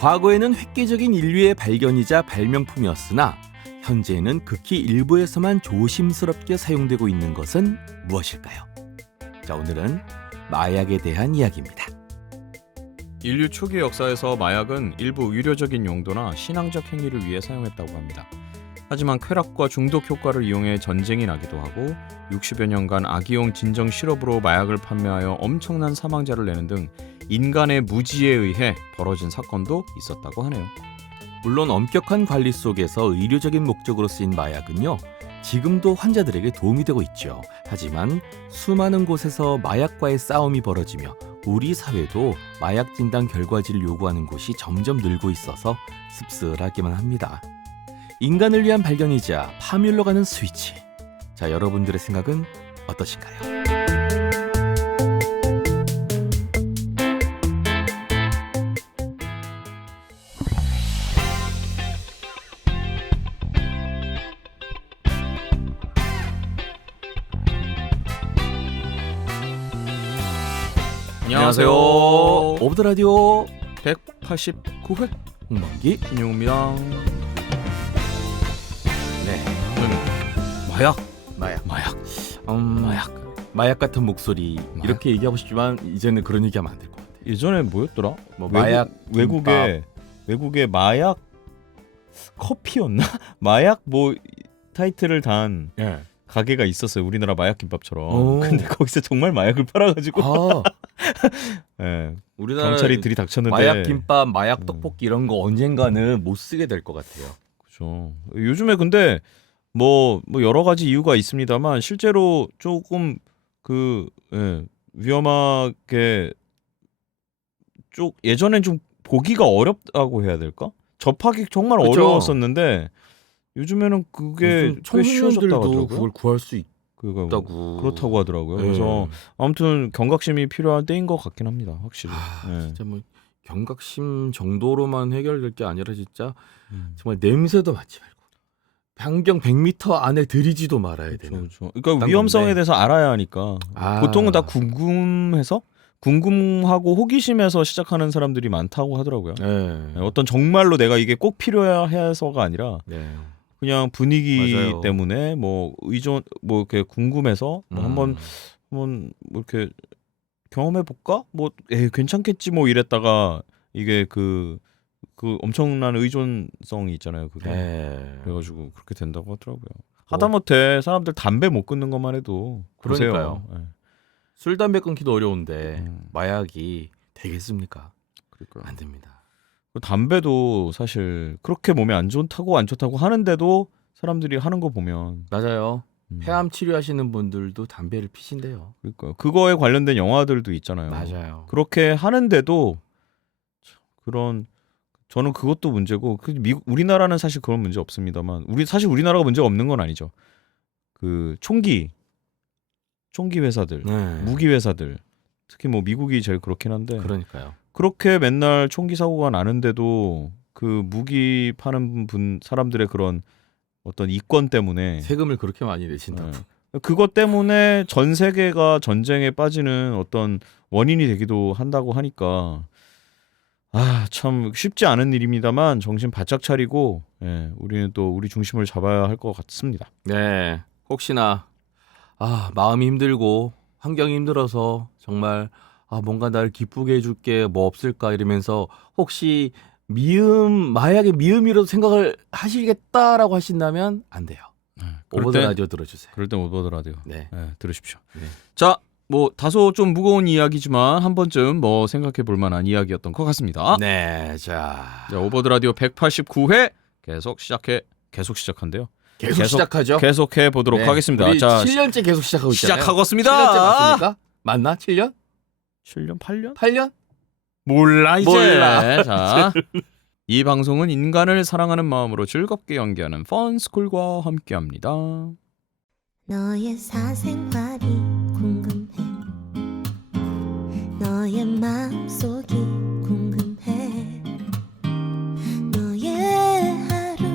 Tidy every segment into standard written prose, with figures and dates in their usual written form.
과거에는 획기적인 인류의 발견이자 발명품이었으나 현재는 극히 일부에서만 조심스럽게 사용되고 있는 것은 무엇일까요? 자, 오늘은 마약에 대한 이야기입니다. 인류 초기 역사에서 마약은 일부 의료적인 용도나 신앙적 행위를 위해 사용했다고 합니다. 하지만 쾌락과 중독 효과를 이용해 전쟁이 나기도 하고 60여 년간 아기용 진정 시럽으로 마약을 판매하여 엄청난 사망자를 내는 등 인간의 무지에 의해 벌어진 사건도 있었다고 하네요. 물론 엄격한 관리 속에서 의료적인 목적으로 쓰인 마약은요, 지금도 환자들에게 도움이 되고 있죠. 하지만 수많은 곳에서 마약과의 싸움이 벌어지며 우리 사회도 마약 진단 결과지를 요구하는 곳이 점점 늘고 있어서 씁쓸하기만 합니다. 인간을 위한 발견이자 파멸로 가는 스위치. 자, 여러분들의 생각은 어떠신가요? 안녕하세요. 오브 더 라디오 189회 홍범기. 신용입니다. 네, 마약. 마약 같은 목소리 마약? 이렇게 얘기하고 싶지만 이제는 그런 얘기하면 안 될 것 같아요. 예전에 뭐였더라? 뭐 마약, 외국의 마약 커피였나? 마약 뭐 타이틀을 단 예. 가게가 있었어요. 우리나라 마약 김밥처럼. 오. 근데 거기서 정말 마약을 팔아가지고 아, 예, 우리나라 경찰이 들이닥쳤는데. 마약 김밥, 마약 떡볶이 이런 거 언젠가는 못 쓰게 될 것 같아요. 그렇죠. 요즘에 근데 뭐 여러 가지 이유가 있습니다만 실제로 조금 위험하게 예전엔 좀 보기가 어렵다고 해야 될까? 접하기 정말 그쵸. 어려웠었는데 요즘에는 그게 꽤 쉬워졌다고 청소년들도 하더라고요. 그걸 구할 수 그거 있다고. 그렇다고 하더라고요. 예. 그래서 아무튼 경각심이 필요한 때인 것 같긴 합니다. 확실히. 아, 예. 진짜 뭐 경각심 정도로만 해결될 게 아니라 진짜 음. 정말 냄새도 맡지 말고 반경 100m 안에 들이지도 말아야 되는. 그렇죠. 그러니까 딴 위험성에 건데. 대해서 알아야 하니까. 아. 보통은 다 궁금하고 호기심에서 시작하는 사람들이 많다고 하더라고요. 네. 어떤 정말로 내가 이게 꼭 필요해서가 아니라 네. 그냥 분위기 맞아요. 때문에 뭐 의존 뭐 이렇게 궁금해서 뭐 한번 뭐 이렇게 경험해 볼까? 뭐 괜찮겠지 뭐 이랬다가 이게 그 엄청난 의존성이 있잖아요. 그게. 네. 그래가지고 그렇게 된다고 하더라고요. 하다못해 사람들 담배 못 끊는 것만 해도 그러니까요. 보세요. 예. 술 담배 끊기도 어려운데 음. 마약이 되겠습니까? 그러니까 안 됩니다. 담배도 사실 그렇게 몸에 안 좋다고 하는데도 사람들이 하는 거 보면 맞아요. 음. 폐암 치료하시는 분들도 담배를 피신대요. 그러니까 그거에 관련된 영화들도 있잖아요. 맞아요. 그렇게 하는데도 저는 그것도 문제고 우리나라는 사실 그런 문제 없습니다만 우리나라가 문제가 없는 건 아니죠. 그 총기 회사들, 네. 무기 회사들 특히 뭐 미국이 제일 그렇긴 한데 그러니까요. 그렇게 맨날 총기 사고가 나는데도 그 무기 파는 사람들의 그런 어떤 이권 때문에 세금을 그렇게 많이 내신다고. 그것 때문에 전 세계가 전쟁에 빠지는 어떤 원인이 되기도 한다고 하니까 참 쉽지 않은 일입니다만 정신 바짝 차리고 우리는 또 우리 중심을 잡아야 할 것 같습니다. 네. 혹시나 마음이 힘들고 환경이 힘들어서 정말 뭔가 나를 기쁘게 해줄 게 뭐 없을까 이러면서 혹시 마약의 미음이라도 생각을 하시겠다라고 하신다면 안 돼요. 오버 더 라디오 들어주세요. 그럴 땐 오버 더 라디오 네. 들으십시오. 네. 자, 뭐 다소 좀 무거운 이야기지만 한 번쯤 뭐 생각해 볼 만한 이야기였던 것 같습니다. 네. 자, 오버 더 라디오 189회 계속 시작한대요. 계속 시작하죠. 계속해 보도록 네. 하겠습니다. 우리 자, 7년째 계속 시작하고 있잖아요. 시작하겠습니다. 7년째 맞습니까? 맞나? 7년? 7년, 8년? 8년? 몰라 이제. 몰라. 자, 이 방송은 인간을 사랑하는 마음으로 즐겁게 연기하는 펀스쿨과 함께합니다. 너의 사생활이 궁금해. 너의 마음속이 궁금해. 너의 하루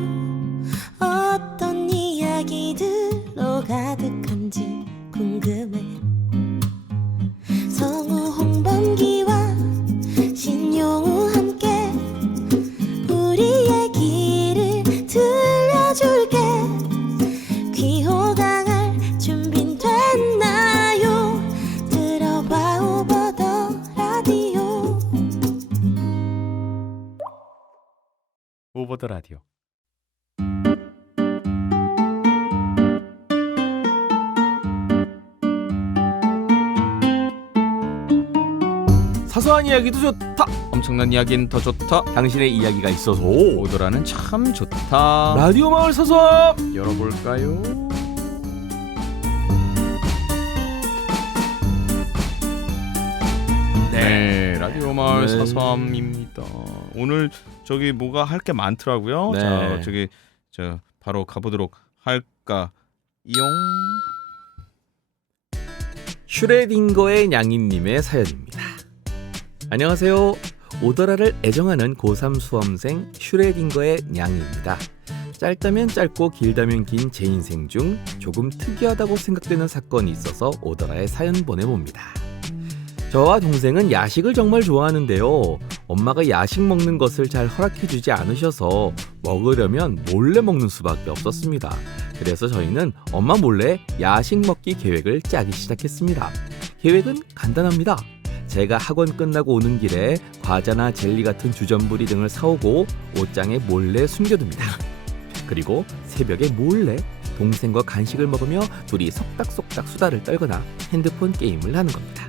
어떤 이야기들로 가득한지 궁금해. 성우 홍범기와 신용우 함께 오버 더 라디오. 사소한 이야기도 좋다. 엄청난 이야기는 더 좋다. 당신의 이야기가 있어서 오더라는 참 좋다. 라디오 마을 사서함. 열어볼까요? 네, 라디오 마을 네. 사서함입니다. 오늘 저기 뭐가 할 게 많더라고요. 네. 자, 저기 바로 가보도록 할까요? 슈레딩거의 냥이님의 사연입니다. 안녕하세요. 오더라를 애정하는 고3 수험생 슈레딩거의 냥입니다. 짧다면 짧고 길다면 긴 제 인생 중 조금 특이하다고 생각되는 사건이 있어서 오더라에 사연 보내봅니다. 저와 동생은 야식을 정말 좋아하는데요. 엄마가 야식 먹는 것을 잘 허락해주지 않으셔서 먹으려면 몰래 먹는 수밖에 없었습니다. 그래서 저희는 엄마 몰래 야식 먹기 계획을 짜기 시작했습니다. 계획은 간단합니다. 제가 학원 끝나고 오는 길에 과자나 젤리 같은 주전부리 등을 사오고 옷장에 몰래 숨겨둡니다. 그리고 새벽에 몰래 동생과 간식을 먹으며 둘이 속닥속닥 수다를 떨거나 핸드폰 게임을 하는 겁니다.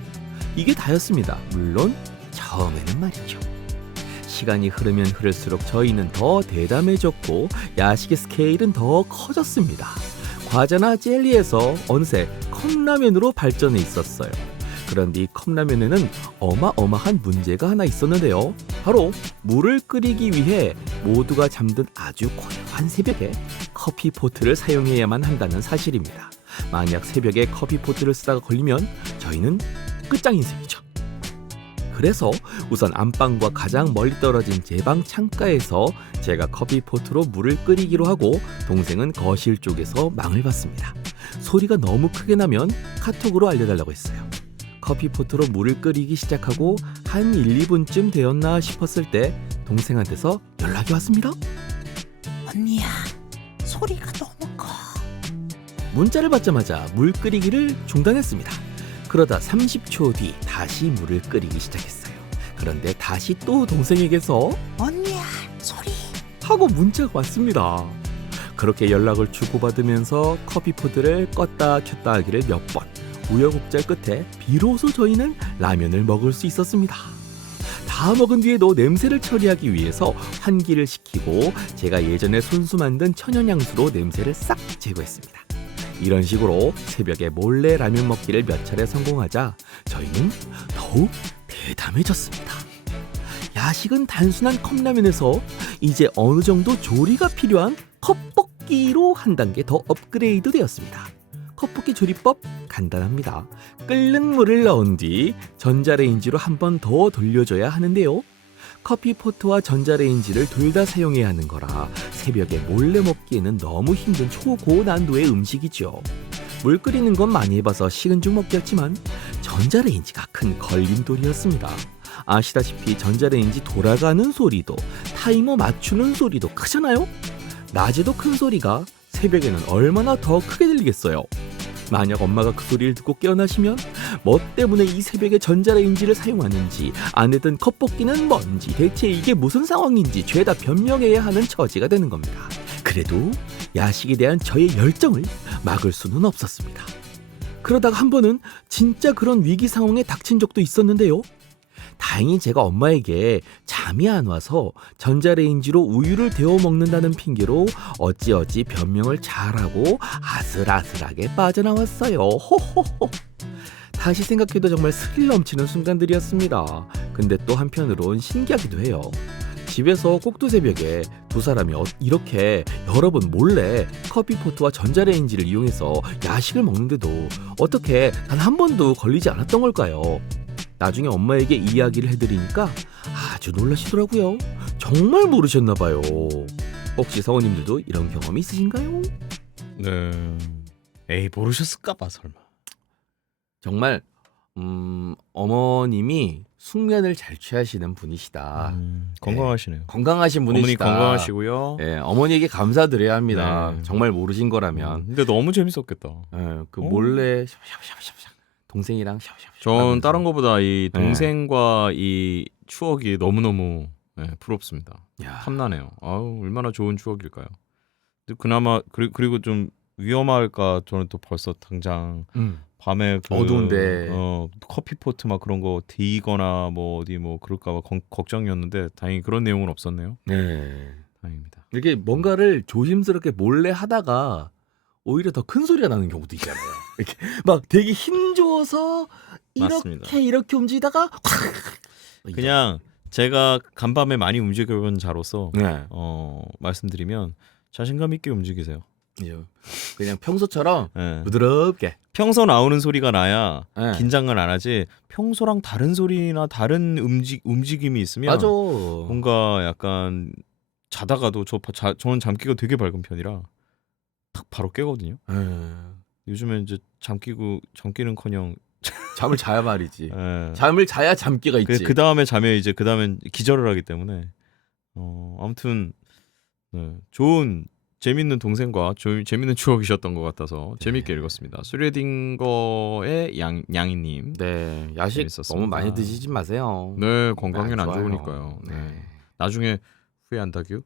이게 다였습니다. 물론 처음에는 말이죠. 시간이 흐르면 흐를수록 저희는 더 대담해졌고 야식의 스케일은 더 커졌습니다. 과자나 젤리에서 어느새 컵라면으로 발전해 있었어요. 그런데 이 컵라면에는 어마어마한 문제가 하나 있었는데요. 바로 물을 끓이기 위해 모두가 잠든 아주 고요한 새벽에 커피포트를 사용해야만 한다는 사실입니다. 만약 새벽에 커피포트를 쓰다가 걸리면 저희는 끝장인 셈이죠. 그래서 우선 안방과 가장 멀리 떨어진 제 방 창가에서 제가 커피포트로 물을 끓이기로 하고 동생은 거실 쪽에서 망을 봤습니다. 소리가 너무 크게 나면 카톡으로 알려달라고 했어요. 커피포트로 물을 끓이기 시작하고 한 1, 2분쯤 되었나 싶었을 때 동생한테서 연락이 왔습니다. 언니야, 소리가 너무 커. 문자를 받자마자 물 끓이기를 중단했습니다. 그러다 30초 뒤 다시 물을 끓이기 시작했어요. 그런데 다시 또 동생에게서 언니야, 소리. 하고 문자가 왔습니다. 그렇게 연락을 주고받으면서 커피포트를 껐다 켰다 하기를 몇 번 우여곡절 끝에 비로소 저희는 라면을 먹을 수 있었습니다. 다 먹은 뒤에도 냄새를 처리하기 위해서 환기를 시키고 제가 예전에 손수 만든 천연향수로 냄새를 싹 제거했습니다. 이런 식으로 새벽에 몰래 라면 먹기를 몇 차례 성공하자 저희는 더욱 대담해졌습니다. 야식은 단순한 컵라면에서 이제 어느 정도 조리가 필요한 컵볶이로 한 단계 더 업그레이드 되었습니다. 컵볶이 조리법 간단합니다. 끓는 물을 넣은 뒤 전자레인지로 한 번 더 돌려줘야 하는데요. 커피포트와 전자레인지를 둘 다 사용해야 하는 거라 새벽에 몰래 먹기에는 너무 힘든 초고난도의 음식이죠. 물 끓이는 건 많이 해봐서 식은 죽 먹겠지만 전자레인지가 큰 걸림돌이었습니다. 아시다시피 전자레인지 돌아가는 소리도 타이머 맞추는 소리도 크잖아요. 낮에도 큰 소리가 새벽에는 얼마나 더 크게 들리겠어요. 만약 엄마가 그 소리를 듣고 깨어나시면 뭐 때문에 이 새벽에 전자레인지를 사용하는지 안에 든 컵볶이는 뭔지 대체 이게 무슨 상황인지 죄다 변명해야 하는 처지가 되는 겁니다. 그래도 야식에 대한 저의 열정을 막을 수는 없었습니다. 그러다가 한 번은 진짜 그런 위기 상황에 닥친 적도 있었는데요. 다행히 제가 엄마에게 잠이 안 와서 전자레인지로 우유를 데워 먹는다는 핑계로 어찌어찌 변명을 잘하고 아슬아슬하게 빠져나왔어요. 호호호. 다시 생각해도 정말 스릴 넘치는 순간들이었습니다. 근데 또 한편으론 신기하기도 해요. 집에서 꼭두새벽에 두 사람이 이렇게 여러 번 몰래 커피포트와 전자레인지를 이용해서 야식을 먹는데도 어떻게 단 한 번도 걸리지 않았던 걸까요? 나중에 엄마에게 이야기를 해드리니까 아주 놀라시더라고요. 정말 모르셨나봐요. 혹시 성우님들도 이런 경험이 있으신가요? 네. 에이, 모르셨을까봐 설마. 정말 어머님이 숙면을 잘 취하시는 분이시다. 건강하시네요. 건강하신 어머니 분이시다. 건강하시고요. 네, 어머니에게 감사드려야 합니다. 네. 정말 모르신 거라면. 근데 너무 재밌었겠다. 그 몰래 샤브샤브샤브샤 동생이랑 샤브샤브샤. 전 다른 거보다 이 네. 동생과 이 추억이 너무너무 네, 부럽습니다. 야. 탐나네요. 아우 얼마나 좋은 추억일까요. 근데 그나마 그리고 좀 위험할까 저는 또 벌써 당장 밤에 어두운데. 커피포트 막 그런 거 데이거나 뭐 어디 뭐 그럴까봐 걱정이었는데 다행히 그런 내용은 없었네요. 네. 다행입니다. 이렇게 뭔가를 조심스럽게 몰래 하다가 오히려 더 큰 소리가 나는 경우도 있잖아요. 이렇게 막 되게 힘줘서 맞습니다. 이렇게 움직이다가 그냥 제가 간밤에 많이 움직여본 자로서 네. 말씀드리면 자신감 있게 움직이세요. 그냥 평소처럼 네. 부드럽게. 평소 나오는 소리가 나야 네. 긴장을 안 하지. 평소랑 다른 소리나 다른 움직임이 있으면 맞아. 뭔가 약간 자다가도 저는 잠기가 되게 밝은 편이라 탁 바로 깨거든요. 요즘에 이제 잠기는커녕 잠을 자야 말이지. 예. 잠을 자야 잠기가 있지. 그 다음에 잠에 이제 그 다음엔 기절을 하기 때문에 아무튼 네, 좋은 재밌는 동생과 재밌는 추억이셨던 것 같아서 재밌게 읽었습니다. 슈레딩거의 양이님. 네, 야식 재밌었습니다. 너무 많이 드시지 마세요. 네, 건강에는 안 좋아요. 좋으니까요. 네. 네. 나중에 후회한다규.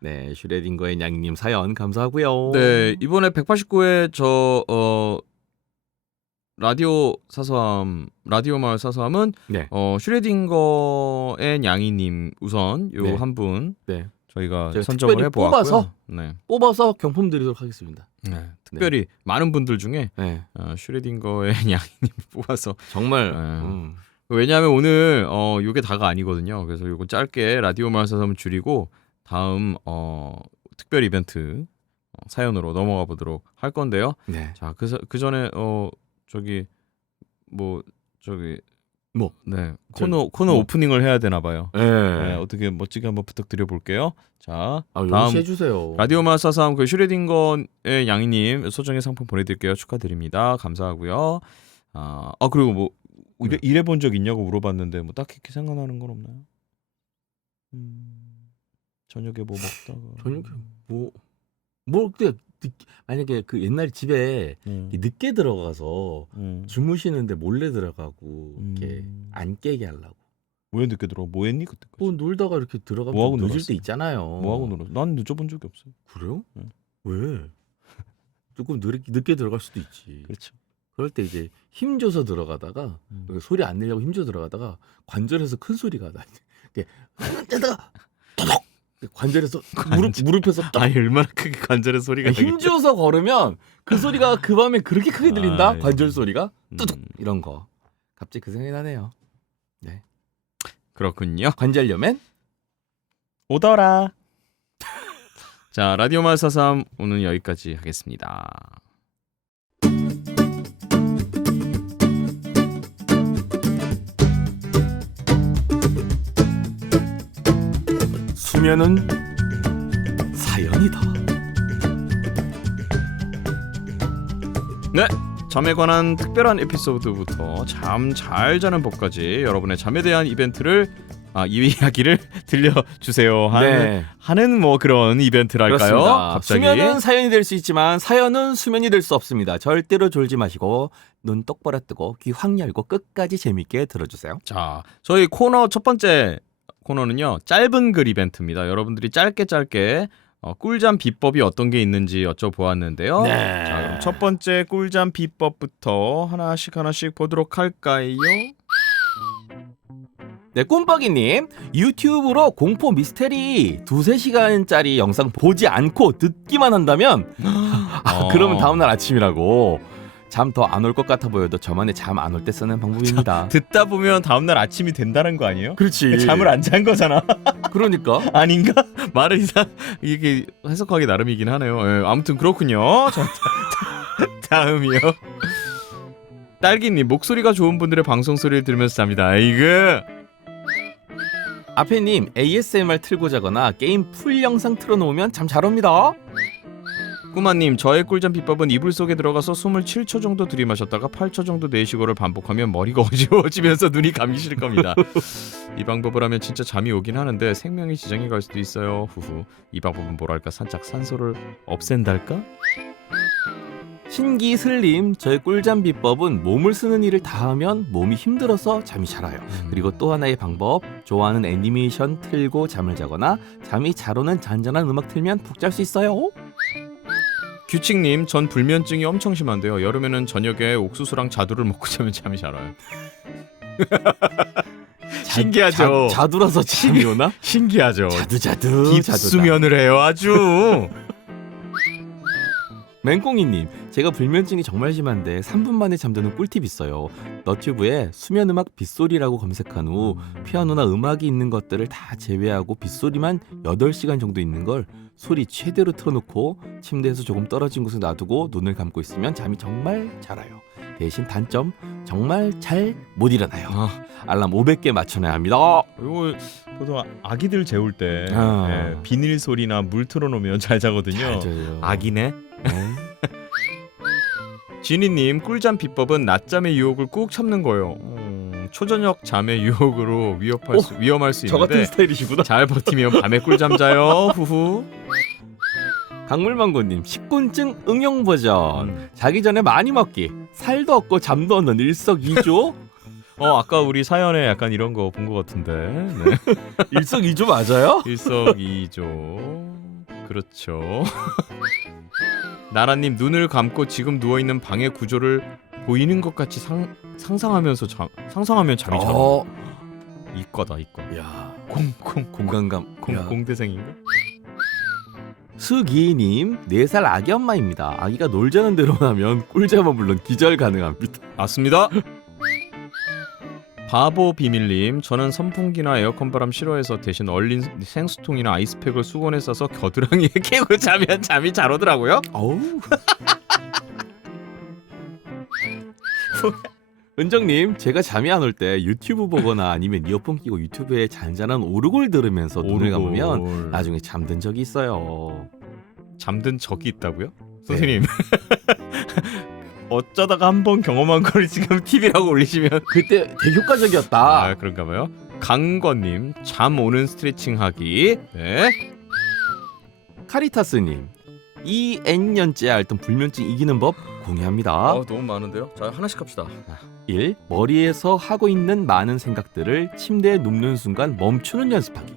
네, 슈레딩거의 양님 사연 감사하고요. 네, 이번에 189회 라디오 마을 사서함은 네. 슈레딩거의 양이님 우선 요 네. 한 분 네. 저희가 제가 선정을 특별히 해보았고요. 뽑아서? 네. 뽑아서 경품 드리도록 하겠습니다. 특별히 많은 분들 중에 네. 슈레딩거의 양이님 뽑아서 정말 네. 왜냐하면 오늘 요게 다가 아니거든요. 그래서 요거 짧게 라디오 마을 사서함을 줄이고 다음 특별 이벤트 사연으로 넘어가 보도록 할 건데요. 네. 자, 그 전에 코너 오프닝을 해야 되나 봐요. 네, 어떻게 멋지게 한번 부탁드려 볼게요. 자, 다음 해주세요. 라디오 마사삼 그 슈레딩거의 양이님 소정의 상품 보내드릴게요. 축하드립니다. 감사하고요. 그리고 뭐 일해 본 적 있냐고 물어봤는데 뭐 딱히 생각나는 건 없나요? 저녁에 뭐 먹다가 저녁에 뭐 그때 만약에 그 옛날 집에 늦게 들어가서 주무시는데 몰래 들어가고 이렇게 안 깨게 하려고. 왜 늦게 들어? 뭐 했니 그때까지? 뭐 놀다가 이렇게 들어가면 뭐 하고 늦을 놀았어? 때 있잖아요. 뭐 하고 놀았어? 난 늦어본 적이 없어요. 그래요? 네. 왜? 조금 늦게 들어갈 수도 있지. 그렇죠. 그럴 때 이제 힘줘서 들어가다가 소리 안 내려고 힘줘서 들어가다가 관절에서 큰 소리가 나. 이렇게 떼다가 토독 관절에서 무릎에서 딱 얼마나 크게 관절의 소리가 힘줘서 걸으면 그 소리가 그 밤에 그렇게 크게 들린다. 예. 관절 소리가 뚜둑 이런 거. 갑자기 그 생각이 나네요. 네. 그렇군요. 관절염엔 오더라. 자, 라디오 마사삼 오늘 여기까지 하겠습니다. 수면은 사연이다. 네, 잠에 관한 특별한 에피소드부터 잠 잘 자는 법까지 여러분의 잠에 대한 이야기를 들려주세요 하는 뭐 그런 이벤트랄까요? 그렇습니다. 갑자기 수면은 사연이 될 수 있지만 사연은 수면이 될 수 없습니다. 절대로 졸지 마시고 눈 똑바로 뜨고 귀 확 열고 끝까지 재밌게 들어주세요. 자, 저희 코너 첫 번째 코너는요, 짧은 글 이벤트입니다. 여러분들이 짧게 꿀잠 비법이 어떤 게 있는지 여쭤보았는데요. 네. 자, 그럼 첫 번째 꿀잠 비법부터 하나씩 보도록 할까요? 네, 꼼빡이님 유튜브로 공포 미스테리 2-3시간짜리 영상 보지 않고 듣기만 한다면 그러면 다음날 아침이라고. 잠 더 안 올 것 같아 보여도 저만의 잠 안 올 때 쓰는 방법입니다. 듣다 보면 다음날 아침이 된다는 거 아니에요? 그렇지. 잠을 안 잔 거잖아. 그러니까 아닌가? 말을 이게 해석하기 나름이긴 하네요. 예, 아무튼 그렇군요. 자, 다음이요. 딸기님, 목소리가 좋은 분들의 방송 소리를 들으면서 잡니다. 아이고. 앞에님 ASMR 틀고 자거나 게임 풀 영상 틀어놓으면 잠 잘 옵니다. 꾸마님, 저의 꿀잠 비법은 이불 속에 들어가서 숨을 7초 정도 들이마셨다가 8초 정도 내쉬고를 반복하면 머리가 어지러워지면서 눈이 감기실 겁니다. 이 방법을 하면 진짜 잠이 오긴 하는데 생명에 지장이 갈 수도 있어요. 후후. 이 방법은 뭐랄까 살짝 산소를 없앤달까? 신기슬님, 저의 꿀잠 비법은 몸을 쓰는 일을 다 하면 몸이 힘들어서 잠이 잘 와요. 그리고 또 하나의 방법, 좋아하는 애니메이션 틀고 잠을 자거나 잠이 잘 오는 잔잔한 음악 틀면 푹 잘 수 있어요. 규칙님, 전 불면증이 엄청 심한데요. 여름에는 저녁에 옥수수랑 자두를 먹고 자면 잠이 잘 와요. 신기하죠? 자두라서 잠이 오나? 신기하죠? 자두. 딥수면을 해요 아주. 맹꽁이님, 제가 불면증이 정말 심한데 3분 만에 잠드는 꿀팁 있어요. 너튜브에 수면음악 빗소리라고 검색한 후 피아노나 음악이 있는 것들을 다 제외하고 빗소리만 8시간 정도 있는 걸 소리 최대로 틀어놓고 침대에서 조금 떨어진 곳에 놔두고 눈을 감고 있으면 잠이 정말 잘 와요. 대신 단점, 정말 잘 못 일어나요. 알람 500개 맞춰놔야 합니다. 이거 보통 아기들 재울 때 아. 비닐 소리나 물 틀어놓으면 잘 자거든요. 잘 자요. 아기네. 네. 지니님, 꿀잠 비법은 낮잠의 유혹을 꾹 참는 거예요. 초저녁 잠의 유혹으로 위험할 수 저 같은 있는데 스타일이시구나. 잘 버티면 밤에 꿀잠 자요. 후후. 강물망고님, 식곤증 응용 버전. 자기 전에 많이 먹기, 살도 없고 잠도 없는 일석이조. 아까 우리 사연에 약간 이런 거 본 것 같은데. 네. 일석이조 맞아요? 일석이조. 그렇죠. 나라님, 눈을 감고 지금 누워 있는 방의 구조를 보이는 것 같이 상상하면 잠이 잘 와. 이과다 이과. 야, 공공 공간감. 야. 공대생인가? 수기님, 4살 아기 엄마입니다. 아기가 놀자는 대로만 하면 꿀잠은 물론 기절 가능합니다. 맞습니다. 바보 비밀님, 저는 선풍기나 에어컨 바람 싫어해서 대신 얼린 생수통이나 아이스팩을 수건에 싸서 겨드랑이에 끼고 자면 잠이 잘 오더라고요. 어우. 은정님, 제가 잠이 안 올 때 유튜브 보거나 아니면 이어폰 끼고 유튜브에 잔잔한 오르골 들으면서 눈을 감으면 나중에 잠든 적이 있어요. 잠든 적이 있다고요? 선생님. 어쩌다가 한번 경험한 걸 지금 TV라고 올리시면 그때 되게 효과적이었다. 그런가 봐요. 강건님, 잠 오는 스트레칭 하기. 네. 카리타스님, 이 N년째 앓던 불면증 이기는 법 공유합니다. 너무 많은데요. 자, 하나씩 합시다. 1. 머리에서 하고 있는 많은 생각들을 침대에 눕는 순간 멈추는 연습하기.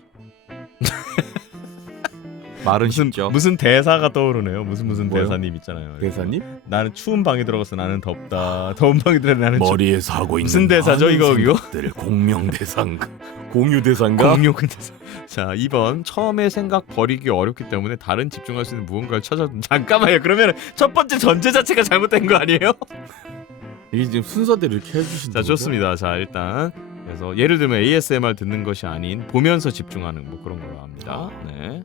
말은 쉽죠. 무슨 대사가 떠오르네요. 무슨 뭐요? 대사님 있잖아요. 대사님? 나는 추운 방에 들어가서 나는 덥다. 더운 방에 들어가서 나는 머리에서 하고 있는 무슨 대사죠, 많은 이거? 생각들을 공명 대상가. 공유 대상가? 공룡 대사. 자, 2번, 처음에 생각 버리기 어렵기 때문에 다른 집중할 수 있는 무언가를 찾아. 잠깐만요. 그러면 첫 번째 전제 자체가 잘못된 거 아니에요? 이게 지금 순서대로 이렇게 해주신다. 자, 좋습니다. 자, 일단 그래서 예를 들면 ASMR 듣는 것이 아닌 보면서 집중하는 뭐 그런 걸로 합니다. 네.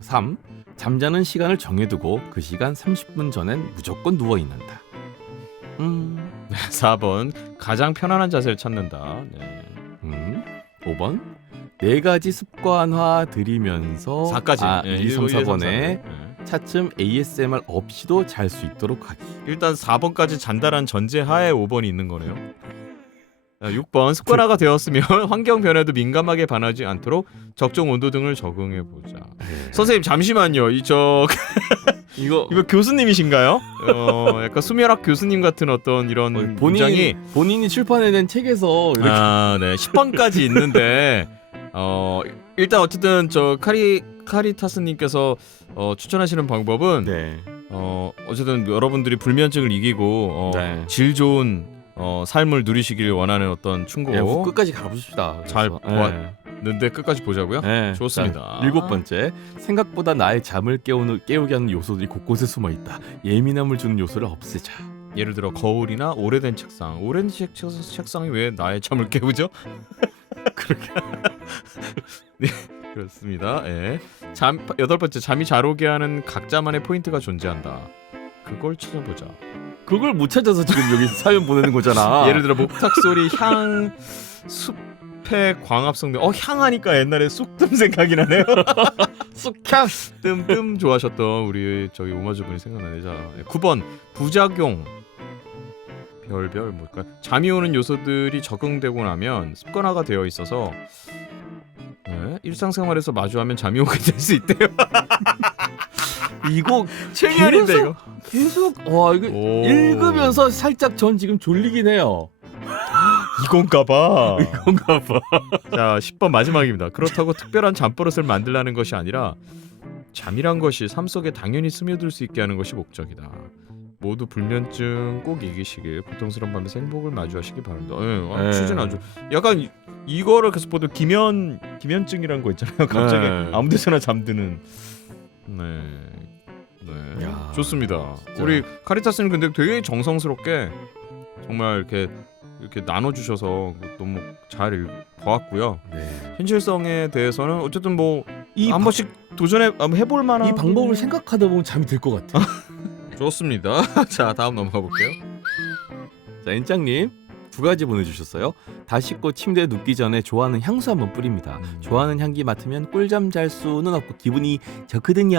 3. 잠자는 시간을 정해두고 그 시간 30분 전엔 무조건 누워있는다. 4번, 가장 편안한 자세를 찾는다. 네. 5번. 4가지 습관화 들이면서 4까지. 1, 2, 3, 4번에 네. 차츰 ASMR 없이도 잘 수 있도록 하기. 일단 4번까지 잔달한 전제 하에 5번이 있는 거네요. 6번, 습관화가 되었으면 환경 변화에도 민감하게 반하지 않도록 적정 온도 등을 적응해 보자. 선생님, 잠시만요. 이거 교수님이신가요? 약간 수면학 교수님 같은 어떤 이런 문장이 본인이 출판해낸 책에서 이렇게 네. 10번까지 있는데 일단 어쨌든 저 카리타스님께서 추천하시는 방법은 네. 어쨌든 여러분들이 불면증을 이기고 네. 질 좋은 삶을 누리시길 원하는 어떤 충고 네, 끝까지 가보십시다. 잘 네. 봤는데 끝까지 보자고요? 네. 좋습니다. 자, 7번째, 생각보다 나의 잠을 깨우게 하는 요소들이 곳곳에 숨어 있다. 예민함을 주는 요소를 없애자. 예를 들어 거울이나 오래된 책상. 오래된 책상이 왜 나의 잠을 깨우죠? 그렇게. 네, 그렇습니다. 예. 8번째, 잠이 잘 오게 하는 각자만의 포인트가 존재한다. 그걸 찾아보자. 그걸 못 찾아서 지금 여기 사연 보내는 거잖아. 예를 들어 목탁 소리, 향, 숲의 광합성 등. 향하니까 옛날에 쑥뜸 생각이 나네요. 쑥향. 뜸뜸 좋아하셨던 우리 저기 오마주 분이 생각나네. 자, 9번, 부작용. 별별 뭘까? 잠이 오는 요소들이 적응되고 나면 습관화가 되어 있어서 일상생활에서 마주하면 잠이 오게 될 수 있대요. 이거 최면인데 이거. 계속 와 이거 오. 읽으면서 살짝 전 지금 졸리긴 해요. 이건가봐. 이건가 봐. 자, 10번 마지막입니다. 그렇다고 특별한 잠버릇을 만들라는 것이 아니라 잠이란 것이 삶 속에 당연히 스며들 수 있게 하는 것이 목적이다. 모두 불면증 꼭 이기시길, 고통스러운 밤에서 행복을 마주하시기 바랍니다. 네. 취진 아주 약간 이거를 계속 보도 기면증이란 거 있잖아요. 갑자기 네. 아무데서나 잠드는. 네. 네. 야, 좋습니다. 진짜. 우리 카리타스는 근데 되게 정성스럽게 정말 이렇게 나눠주셔서 너무 잘 봐왔고요. 네. 현실성에 대해서는 어쨌든 뭐 이 한 번씩 해볼 만한 이 방법을 생각하다 보면 잠이 들 것 같아. 좋습니다. 자, 다음 넘어가 볼게요. 자, 엔짱님 2가지 보내주셨어요. 다 씻고 침대에 눕기 전에 좋아하는 향수 한번 뿌립니다. 좋아하는 향기 맡으면 꿀잠 잘 수는 없고 기분이 좋거든요.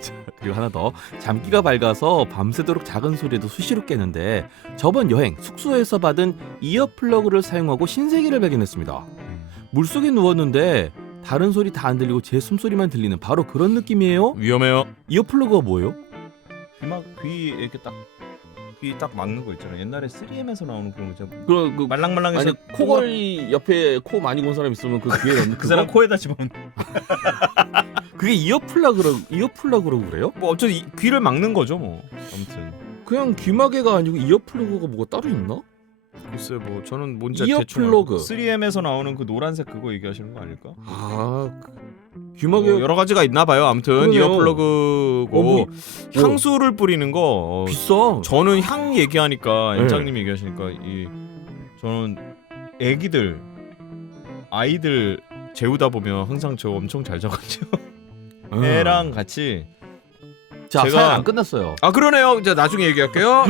자, 그리고 하나 더. 잠기가 밝아서 밤새도록 작은 소리에도 수시로 깨는데 저번 여행 숙소에서 받은 이어플러그를 사용하고 신세계를 발견했습니다. 물속에 누웠는데 다른 소리 다 안 들리고 제 숨소리만 들리는 바로 그런 느낌이에요. 위험해요. 이어플러그가 뭐예요? 귀 이렇게 귀 딱 막는 거 있잖아요. 옛날에 3M에서 나오는 그런 거 있잖아요. 그 말랑말랑해서 아니 코골이 옆에 코 많이 곤 사람 있으면 그 귀에 넣는 그 사람 코에다 집어넣는. 그게 이어플러그라고 그래요? 뭐 어쨌든 귀를 막는 거죠, 뭐. 아무튼. 그냥 귀마개가 아니고 이어플러그가 뭐가 따로 있나? 글쎄 뭐 저는 뭔지 이어플러그. 3M에서 나오는 그 노란색 그거 얘기하시는 거 아닐까? 아 귀마개 뭐 여러 가지가 있나 봐요. 아무튼 그러네요. 이어플러그고 뭐, 향수를 뿌리는 거. 비싸. 저는 향 얘기하니까 네. 엔장님 얘기하시니까 저는 아이들 재우다 보면 항상 저 엄청 잘 자거든요. 애랑 같이. 자 제가- 사연 안 끝났어요. 아 그러네요. 이제 나중에 얘기할게요.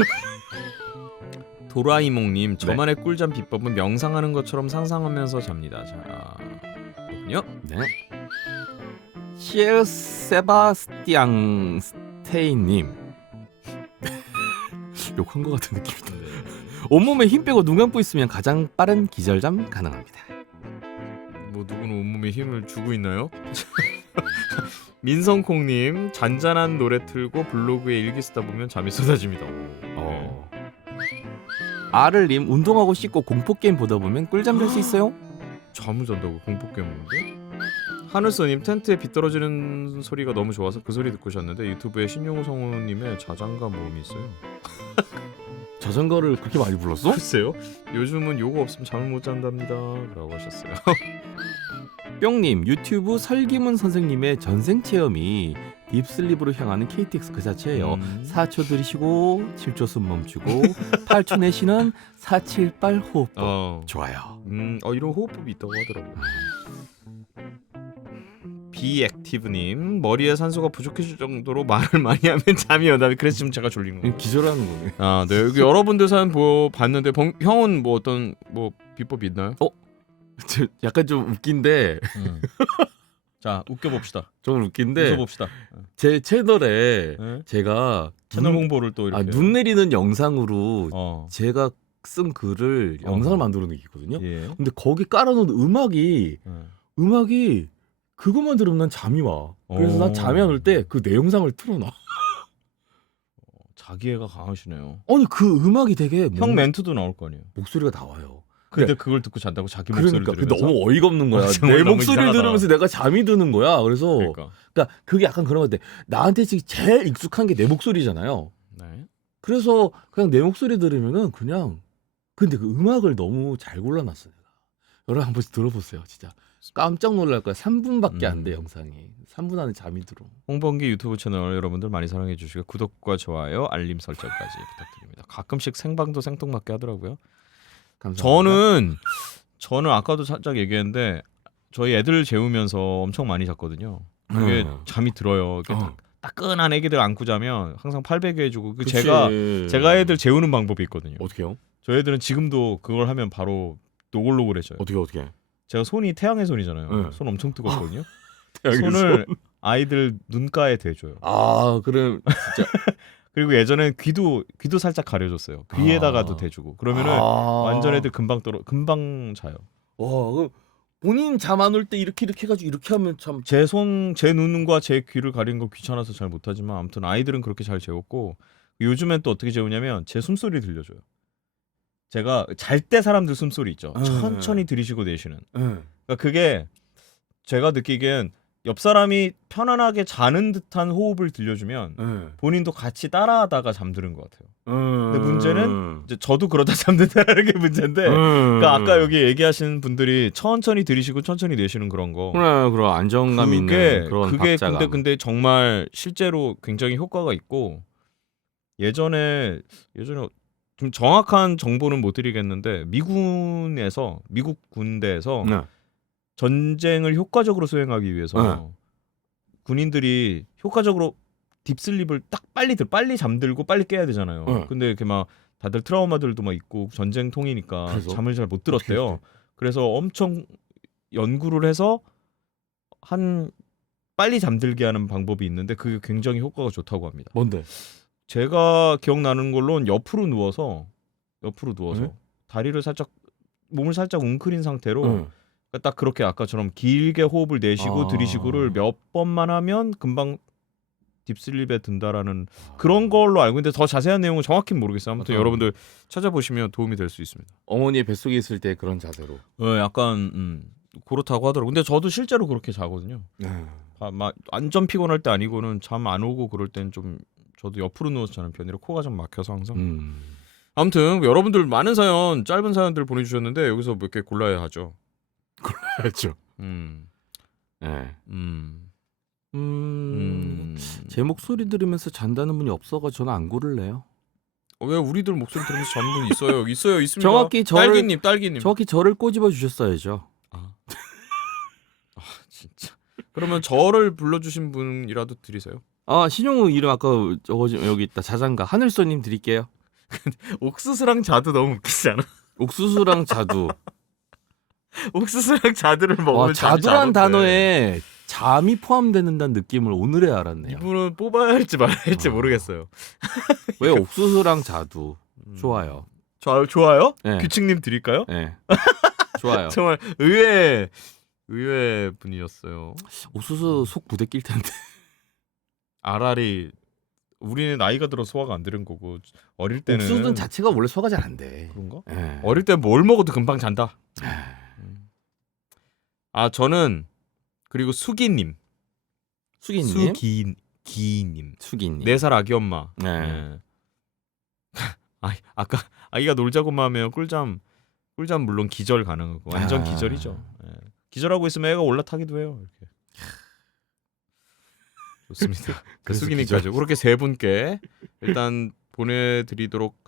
도라이몽님, 저만의 꿀잠 비법은 명상하는 것처럼 상상하면서 잡니다. 자, 그렇군요. 네. 시엘 세바스티앙 스테이님 욕한 것 같은 느낌이다. 온몸에 힘 빼고 눈 감고 있으면 가장 빠른 기절잠 가능합니다. 뭐 누구는 온몸에 힘을 주고 있나요? 민성콩님, 잔잔한 노래 틀고 블로그에 일기 쓰다 보면 잠이 쏟아집니다. 아를님, 운동하고 씻고 공포 게임 보다 보면 꿀잠 잘 수 있어요? 잠을 잔다고 공포 게임 보는데? 하늘소님, 텐트에 비 떨어지는 소리가 너무 좋아서 그 소리 듣고 오셨는데 유튜브에 신용우 성우님의 자장가 모음이 있어요. 자전거를 그렇게 많이 불렀어? 글쎄요. 요즘은 요거 없으면 잠을 못 잔답니다. 라고 하셨어요. 뿅님, 유튜브 설기문 선생님의 전생 체험이 딥슬립으로 향하는 KTX 그 자체예요. 4초 들이쉬고 7초 숨 멈추고 8초 내쉬는 478 호흡법. 좋아요. 이런 호흡법이 있다고 하더라고요. 비액티브님, 머리에 산소가 부족해질 정도로 말을 많이 하면 잠이 온다. 그래서 지금 제가 졸리는 거예요. 기절하는 거네. 아, 네. 여기 여러분들 사연 봤는데 형은 뭐 어떤 뭐 비법이 있나요? 약간 좀 웃긴데 자, 웃겨봅시다. 좀 웃긴데 웃어봅시다. 제 채널에 네? 제가 채널 홍보를 또 이렇게. 눈 내리는 영상으로 제가 쓴 글을 영상을 만들어 놓은 게 있거든요. 예. 근데 거기 깔아놓은 음악이 그것만 들으면 난 잠이 와. 그래서 난 잠이 안 올 때 그 내 영상을 틀어놔. 자기애가 강하시네요. 아니 그 음악이 되게 형 멘트도 나올 거 아니에요. 목소리가 나와요. 근데 그걸 듣고 잔다고 자기 목소리를 그러니까 들으면서. 너무 어이가 없는 거야. 정말 내 너무 목소리를 이상하다. 들으면서 내가 잠이 드는 거야. 그래서 그러니까. 그게 약간 그런 건데 나한테 지금 제일 익숙한 게 내 목소리잖아요. 네. 그래서 그냥 내 목소리 들으면은 그냥 근데 그 음악을 너무 잘 골라놨어 내가. 여러분 한 번씩 들어보세요. 진짜 깜짝 놀랄 거야. 3분밖에 안 돼 영상이. 3분 안에 잠이 들어. 홍범기 유튜브 채널 여러분들 많이 사랑해 주시고 구독과 좋아요, 알림 설정까지 부탁드립니다. 가끔씩 생방도 생뚱맞게 하더라고요. 감사합니다. 저는 아까도 살짝 얘기했는데 저희 애들 재우면서 엄청 많이 잤거든요. 그게 잠이 들어요. 따끈한 애기들 안고 자면 항상 팔 베개 해주고 제가 애들 재우는 방법이 있거든요. 어떻게요? 저희 애들은 지금도 그걸 하면 바로 노골노골해져요. 어떻게? 제가 손이 태양의 손이잖아요. 네. 손 엄청 뜨겁거든요. 태양의 손을 아이들 눈가에 대줘요. 그럼 진짜 그리고 예전엔 귀도 살짝 가려줬어요. 귀에다가도 대주고. 그러면은 완전 애들 금방 자요. 와, 그럼 본인 잠 안 올 때 이렇게 해가지고 이렇게 하면 참. 제 눈과 제 귀를 가리는 거 귀찮아서 잘 못하지만 아무튼 아이들은 그렇게 잘 재웠고 요즘엔 또 어떻게 재우냐면 제 숨소리 들려줘요. 제가 잘 때 사람들 숨소리 있죠. 천천히 들이쉬고 내쉬는. 그러니까 그게 제가 느끼기엔 옆 사람이 편안하게 자는 듯한 호흡을 들려주면 본인도 같이 따라하다가 잠드는 것 같아요. 근데 문제는 이제 저도 그러다 잠든다는 게 문제인데, 그러니까 아까 여기 얘기하신 분들이 천천히 들이쉬고 천천히 내쉬는 그런 거. 그래, 그런 안정감 있는 그런 그게 박자감. 근데 정말 실제로 굉장히 효과가 있고 예전에 좀 정확한 정보는 못 드리겠는데 미국 군대에서 네. 전쟁을 효과적으로 수행하기 위해서 네. 군인들이 효과적으로 딥슬립을 딱 빨리 잠들고 빨리 깨야 되잖아요. 네. 근데 이렇게 막 다들 트라우마들도 막 있고 전쟁통이니까 그래서? 잠을 잘 못 들었대요. 그래서 엄청 연구를 해서 빨리 잠들게 하는 방법이 있는데 그게 굉장히 효과가 좋다고 합니다. 뭔데? 제가 기억나는 걸로는 옆으로 누워서 네? 다리를 몸을 살짝 웅크린 상태로 딱 그렇게 아까처럼 길게 호흡을 내쉬고 들이쉬고를 몇 번만 하면 금방 딥슬립에 든다라는 그런 걸로 알고 있는데 더 자세한 내용은 정확히는 모르겠어요. 아무튼 여러분들 찾아보시면 도움이 될 수 있습니다. 어머니의 뱃속에 있을 때 그런 자세로. 약간 그렇다고 하더라고요. 근데 저도 실제로 그렇게 자거든요. 막 완전 피곤할 때 아니고는 잠 안 오고 그럴 땐 좀 저도 옆으로 누워서 자는 편이라 코가 좀 막혀서 항상. 아무튼 여러분들 많은 사연, 짧은 사연들 보내주셨는데 여기서 몇 개 골라야 하죠. 그렇죠. 네. 제 목소리 들으면서 잔다는 분이 없어가지고 저는 안 고를래요. 왜 우리들 목소리 들으면서 자는 분 있어요? 있습니다. 정확히 딸기님. 정확히 저를 꼬집어 주셨어야죠. 진짜. 그러면 저를 불러주신 분이라도 드리세요. 신용우 이름 아까 여기 있다. 자장가 하늘소님 드릴게요. 옥수수랑 자두 너무 웃기지 않아? 옥수수랑 자두. 옥수수랑 자두를 먹으면 자두란 단어에 잠이 포함되는다는 느낌을 오늘에 알았네요. 이분은 뽑아야 할지 말아야 할지 모르겠어요. 왜 옥수수랑 자두 좋아요. 좋아요? 네. 규칙님 드릴까요? 네. 좋아요. 정말 의외 분이었어요. 옥수수 속 부대 낄 텐데. 알알이 우리는 나이가 들어 소화가 안 되는 거고 어릴 때는 옥수수는 자체가 원래 소화가 잘 안 돼. 그런가? 네. 어릴 때 뭘 먹어도 금방 잔다. 저는 그리고 수기님. 수기님. 4살 아기 엄마. 네. 아까 아기가 놀자고만 하면 꿀잠 물론 기절 가능하고 완전 기절이죠. 기절하고 있으면 애가 올라타기도 해요. 이렇게. 좋습니다. 그 수기님까지 그렇게 세 분께 일단 보내드리도록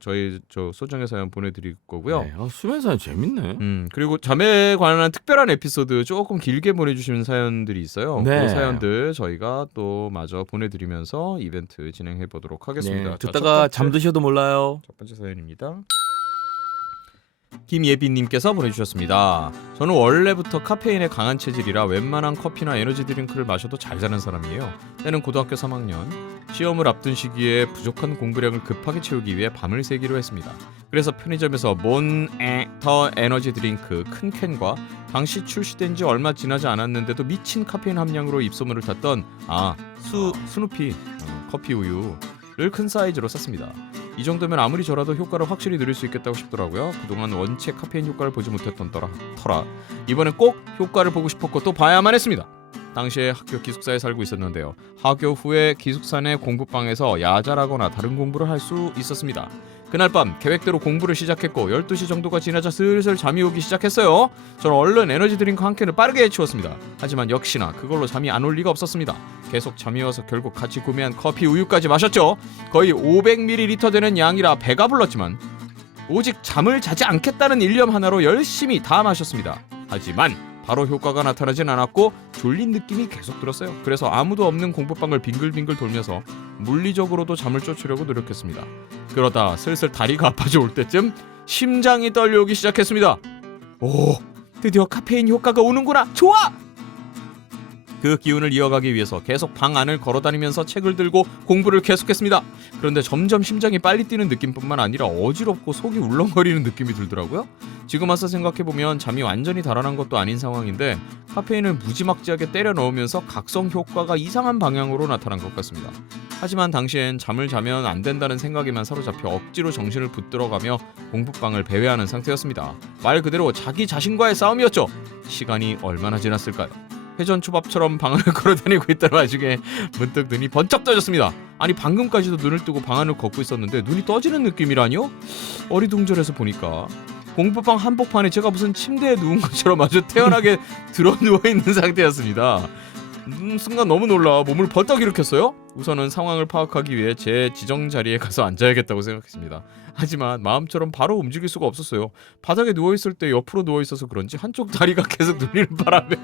저희 소정의 사연 보내드릴 거고요. 네. 수면 사연 재밌네. 그리고 잠에 관한 특별한 에피소드 조금 길게 보내주시는 사연들이 있어요. 네. 그 사연들 저희가 또 마저 보내드리면서 이벤트 진행해 보도록 하겠습니다. 네. 듣다가 잠드셔도 몰라요. 첫 번째 사연입니다. 김예빈님께서 보내주셨습니다. 저는 원래부터 카페인에 강한 체질이라 웬만한 커피나 에너지 드링크를 마셔도 잘 자는 사람이에요. 때는 고등학교 3학년 시험을 앞둔 시기에 부족한 공부량을 급하게 채우기 위해 밤을 새기로 했습니다. 그래서 편의점에서 몬에터 에너지 드링크 큰 캔과 당시 출시된 지 얼마 지나지 않았는데도 미친 카페인 함량으로 입소문을 탔던 스누피 커피 우유를 큰 사이즈로 샀습니다. 이 정도면 아무리 저라도 효과를 확실히 누릴 수 있겠다고 싶더라고요. 그동안 원체 카페인 효과를 보지 못했던 터라 이번엔 꼭 효과를 보고 싶었고 또 봐야만 했습니다. 당시에 학교 기숙사에 살고 있었는데요. 하교 후에 기숙사 내 공부방에서 야자라거나 다른 공부를 할 수 있었습니다. 그날 밤 계획대로 공부를 시작했고 12시 정도가 지나자 슬슬 잠이 오기 시작했어요. 저는 얼른 에너지 드링크 한 캔을 빠르게 채웠습니다. 하지만 역시나 그걸로 잠이 안 올 리가 없었습니다. 계속 잠이 와서 결국 같이 구매한 커피 우유까지 마셨죠. 거의 500ml 되는 양이라 배가 불렀지만 오직 잠을 자지 않겠다는 일념 하나로 열심히 다 마셨습니다. 하지만 바로 효과가 나타나진 않았고 졸린 느낌이 계속 들었어요. 그래서 아무도 없는 공부방을 빙글빙글 돌면서 물리적으로도 잠을 쫓으려고 노력했습니다. 그러다 슬슬 다리가 아파져 올 때쯤 심장이 떨려오기 시작했습니다. 오, 드디어 카페인 효과가 오는구나. 좋아! 그 기운을 이어가기 위해서 계속 방 안을 걸어다니면서 책을 들고 공부를 계속했습니다. 그런데 점점 심장이 빨리 뛰는 느낌뿐만 아니라 어지럽고 속이 울렁거리는 느낌이 들더라고요. 지금 와서 생각해보면 잠이 완전히 달아난 것도 아닌 상황인데 카페인을 무지막지하게 때려 넣으면서 각성 효과가 이상한 방향으로 나타난 것 같습니다. 하지만 당시엔 잠을 자면 안 된다는 생각에만 사로잡혀 억지로 정신을 붙들어가며 공부방을 배회하는 상태였습니다. 말 그대로 자기 자신과의 싸움이었죠. 시간이 얼마나 지났을까요? 회전초밥처럼 방 안을 걸어다니고 있다가 나중에 문득 눈이 번쩍 떠졌습니다. 아니 방금까지도 눈을 뜨고 방 안을 걷고 있었는데 눈이 떠지는 느낌이라뇨? 어리둥절해서 보니까 공부방 한복판에 제가 무슨 침대에 누운 것처럼 아주 태연하게 들어 누워있는 상태였습니다. 순간 너무 놀라 몸을 벌떡 일으켰어요. 우선은 상황을 파악하기 위해 제 지정 자리에 가서 앉아야겠다고 생각했습니다. 하지만 마음처럼 바로 움직일 수가 없었어요. 바닥에 누워있을 때 옆으로 누워있어서 그런지 한쪽 다리가 계속 눌리는 바람에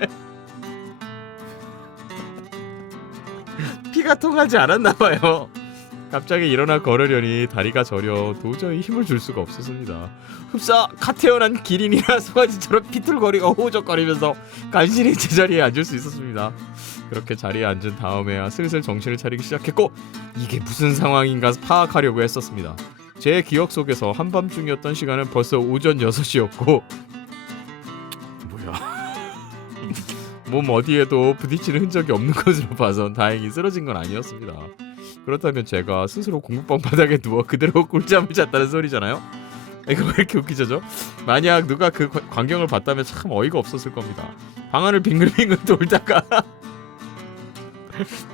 피가 통하지 않았나봐요. 갑자기 일어나 걸으려니 다리가 저려 도저히 힘을 줄 수가 없었습니다. 흡사 갓 태어난 기린이나 송아지처럼 비틀거리고 호적거리면서 간신히 제자리에 앉을 수 있었습니다. 그렇게 자리에 앉은 다음에야 슬슬 정신을 차리기 시작했고 이게 무슨 상황인가 파악하려고 했었습니다. 제 기억 속에서 한밤중이었던 시간은 벌써 오전 6시였고 몸 어디에도 부딪히는 흔적이 없는 것으로 봐선 다행히 쓰러진 건 아니었습니다. 그렇다면 제가 스스로 공부방 바닥에 누워 그대로 꿀잠을 잤다는 소리잖아요? 이거 왜 이렇게 웃기죠? 만약 누가 그 광경을 봤다면 참 어이가 없었을 겁니다. 방 안을 빙글빙글 돌다가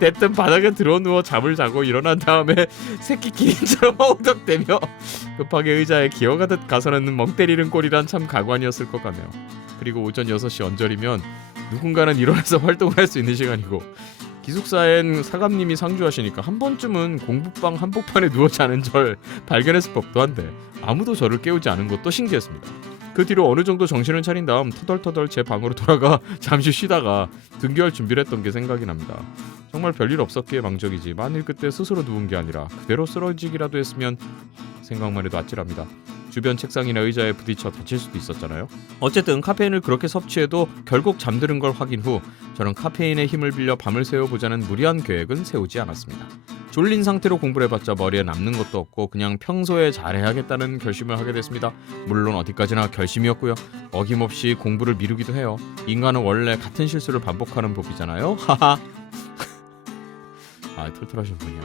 대뜸 바닥에 들어누워 잠을 자고 일어난 다음에 새끼 기린처럼 허우덕대며 급하게 의자에 기어가듯 가서는 멍 때리는 꼴이란 참 가관이었을 것 같네요. 그리고 오전 6시 언저리면 누군가는 일어나서 활동을 할 수 있는 시간이고 기숙사엔 사감님이 상주하시니까 한 번쯤은 공부방 한복판에 누워 자는 절 발견했을 법도 한데 아무도 저를 깨우지 않은 것도 신기했습니다. 그 뒤로 어느 정도 정신을 차린 다음 터덜터덜 제 방으로 돌아가 잠시 쉬다가 등교할 준비를 했던 게 생각이 납니다. 정말 별일 없었기에 망정이지 만일 그때 스스로 누운 게 아니라 그대로 쓰러지기라도 했으면 생각만 해도 아찔합니다. 주변 책상이나 의자에 부딪혀 다칠 수도 있었잖아요. 어쨌든 카페인을 그렇게 섭취해도 결국 잠드는 걸 확인 후 저는 카페인의 힘을 빌려 밤을 새워보자는 무리한 계획은 세우지 않았습니다. 졸린 상태로 공부를 해봤자 머리에 남는 것도 없고 그냥 평소에 잘해야겠다는 결심을 하게 됐습니다. 물론 어디까지나 결심이었고요. 어김없이 공부를 미루기도 해요. 인간은 원래 같은 실수를 반복하는 법이잖아요. 하하. 아, 털털하신 분이야.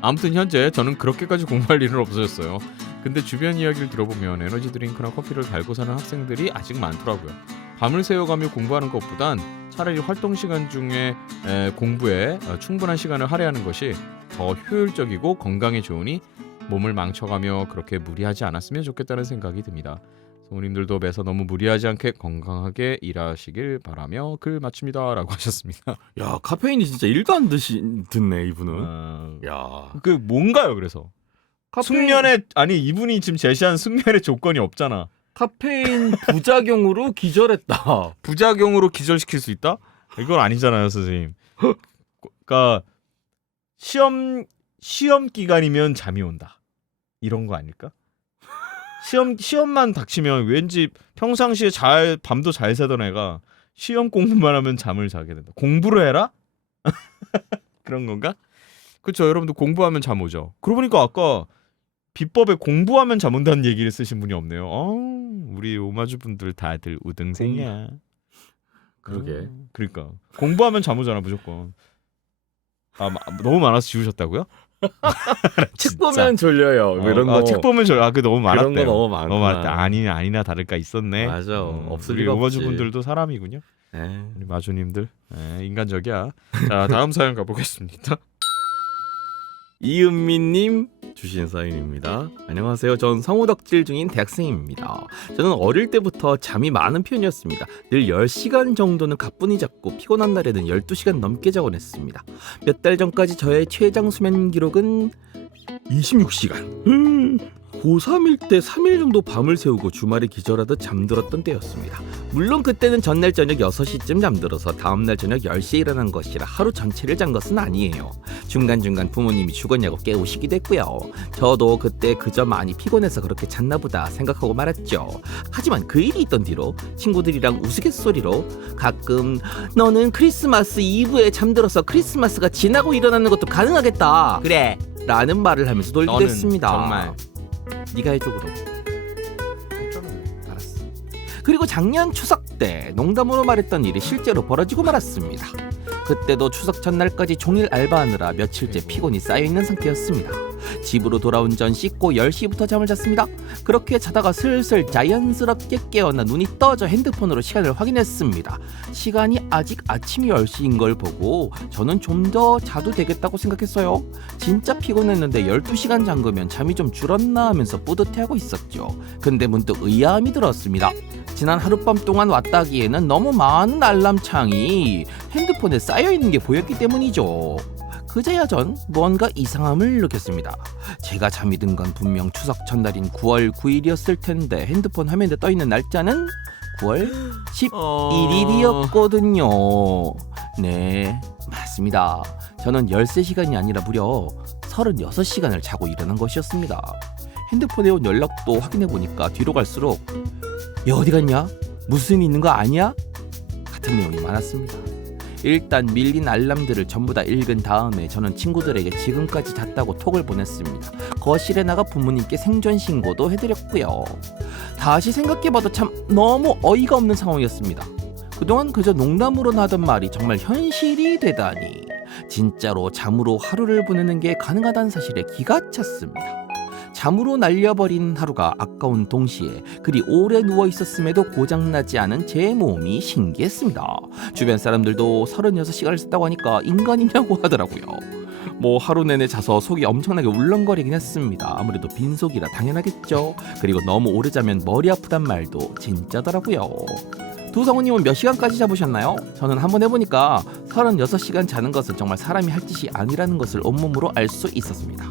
아무튼 현재 저는 그렇게까지 공부할 일은 없어졌어요. 근데 주변 이야기를 들어보면 에너지 드링크나 커피를 달고 사는 학생들이 아직 많더라고요. 밤을 새워가며 공부하는 것보단 차라리 활동 시간 중에 공부에 충분한 시간을 할애하는 것이 더 효율적이고 건강에 좋으니 몸을 망쳐가며 그렇게 무리하지 않았으면 좋겠다는 생각이 듭니다. 성우님들도 매서 너무 무리하지 않게 건강하게 일하시길 바라며 글 마칩니다 라고 하셨습니다. 야, 카페인이 진짜 일도 안 듣네 이분은. 야, 그 뭔가요 그래서? 숙면에 아니 이분이 지금 제시한 숙면의 조건이 없잖아. 카페인 부작용으로 기절했다. 부작용으로 기절시킬 수 있다? 이건 아니잖아요 선생님. 그러니까 시험 기간이면 잠이 온다 이런 거 아닐까? 시험만 닥치면 왠지 평상시에 밤도 잘 새던 애가 시험 공부만 하면 잠을 자게 된다. 공부를 해라? 그런 건가? 그렇죠. 여러분도 공부하면 잠 오죠. 그러고 보니까 아까 비법에 공부하면 잠 온다는 얘기를 쓰신 분이 없네요. 우리 오마주 분들 다들 우등생이야. 그러게. 그러니까 공부하면 잠 오잖아 무조건. 너무 많아서 지우셨다고요? 책 보면 졸려요. 이런 거. 책 보면 졸려. 그 너무 많았대요. 그런 거 너무 많구나. 너무 많았대. 아니나 다를까 있었네. 맞아. 없을 우리 리가 오마주 없지. 분들도 사람이군요. 에이. 우리 마주님들 인간적이야. 자 다음 사연 가보겠습니다. 이은미님 주신 사연입니다. 안녕하세요. 전 성우덕질 중인 대학생입니다. 저는 어릴 때부터 잠이 많은 편이었습니다. 늘 10시간 정도는 가뿐히 잤고 피곤한 날에는 12시간 넘게 자곤 했습니다. 몇 달 전까지 저의 최장 수면 기록은 26시간. 고3일 때 3일 정도 밤을 새우고 주말에 기절하듯 잠들었던 때였습니다. 물론 그때는 전날 저녁 6시쯤 잠들어서 다음날 저녁 10시에 일어난 것이라 하루 전체를 잔 것은 아니에요. 중간중간 부모님이 죽었냐고 깨우시기도 했고요. 저도 그때 그저 많이 피곤해서 그렇게 잤나 보다 생각하고 말았죠. 하지만 그 일이 있던 뒤로 친구들이랑 우스갯소리로 가끔 너는 크리스마스 이브에 잠들어서 크리스마스가 지나고 일어나는 것도 가능하겠다. 그래. 라는 말을 하면서 놀기도 너는 했습니다. 정말. 네가 해줘 그럼. 알았어. 그리고 작년 추석 때 농담으로 말했던 일이 실제로 벌어지고 말았습니다. 그때도 추석 전날까지 종일 알바하느라 며칠째 피곤이 쌓여있는 상태였습니다. 집으로 돌아온 전 씻고 10시부터 잠을 잤습니다. 그렇게 자다가 슬슬 자연스럽게 깨어나 눈이 떠져 핸드폰으로 시간을 확인했습니다. 시간이 아직 아침 10시인 걸 보고 저는 좀 더 자도 되겠다고 생각했어요. 진짜 피곤했는데 12시간 잔 거면 잠이 좀 줄었나 하면서 뿌듯해하고 있었죠. 근데 문득 의아함이 들었습니다. 지난 하룻밤 동안 왔다기에는 너무 많은 알람창이 핸드폰에 쌓여있는 게 보였기 때문이죠. 그제야 전 뭔가 이상함을 느꼈습니다. 제가 잠이 든 건 분명 추석 전날인 9월 9일이었을 텐데 핸드폰 화면에 떠있는 날짜는 9월 11일이었거든요. 네, 맞습니다. 저는 13시간이 아니라 무려 36시간을 자고 일어난 것이었습니다. 핸드폰에 온 연락도 확인해보니까 뒤로 갈수록 야 어디 갔냐? 무슨 일 있는 거 아니야? 같은 내용이 많았습니다. 일단 밀린 알람들을 전부 다 읽은 다음에 저는 친구들에게 지금까지 잤다고 톡을 보냈습니다. 거실에 나가 부모님께 생존 신고도 해드렸고요. 다시 생각해봐도 참 너무 어이가 없는 상황이었습니다. 그동안 그저 농담으로 하던 말이 정말 현실이 되다니 진짜로 잠으로 하루를 보내는 게 가능하다는 사실에 기가 찼습니다. 잠으로 날려버린 하루가 아까운 동시에 그리 오래 누워 있었음에도 고장나지 않은 제 몸이 신기했습니다. 주변 사람들도 36시간을 썼다고 하니까 인간이냐고 하더라고요. 뭐 하루 내내 자서 속이 엄청나게 울렁거리긴 했습니다. 아무래도 빈속이라 당연하겠죠. 그리고 너무 오래 자면 머리 아프단 말도 진짜더라고요. 두 성우님은 몇 시간까지 잡으셨나요? 저는 한번 해보니까 36시간 자는 것은 정말 사람이 할 짓이 아니라는 것을 온몸으로 알 수 있었습니다.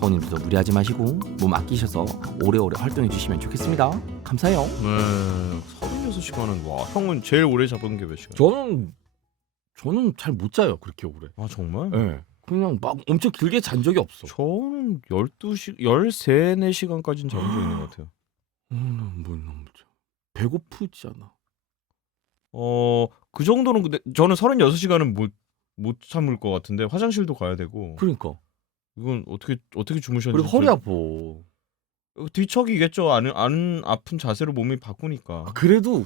성우님도 무리하지 마시고 몸 아끼셔서 오래오래 활동해 주시면 좋겠습니다. 감사해요. 네, 36시간은 와, 형은 제일 오래 잡은 게 몇 시간? 저는 잘 못 자요 그렇게 오래. 아 정말? 네. 그냥 막 엄청 길게 잔 적이 없어. 저는 13, 4시간까지는 잡은 적 있는 것 같아요. 뭐 너무 배고프잖아. 그 정도는 근데 저는 36시간은 못 참을 것 같은데 화장실도 가야 되고. 그러니까. 이건 어떻게 주무셨는지. 그리고 허리 아파. 뒤척이겠죠. 안 아픈 자세로 몸이 바꾸니까. 그래도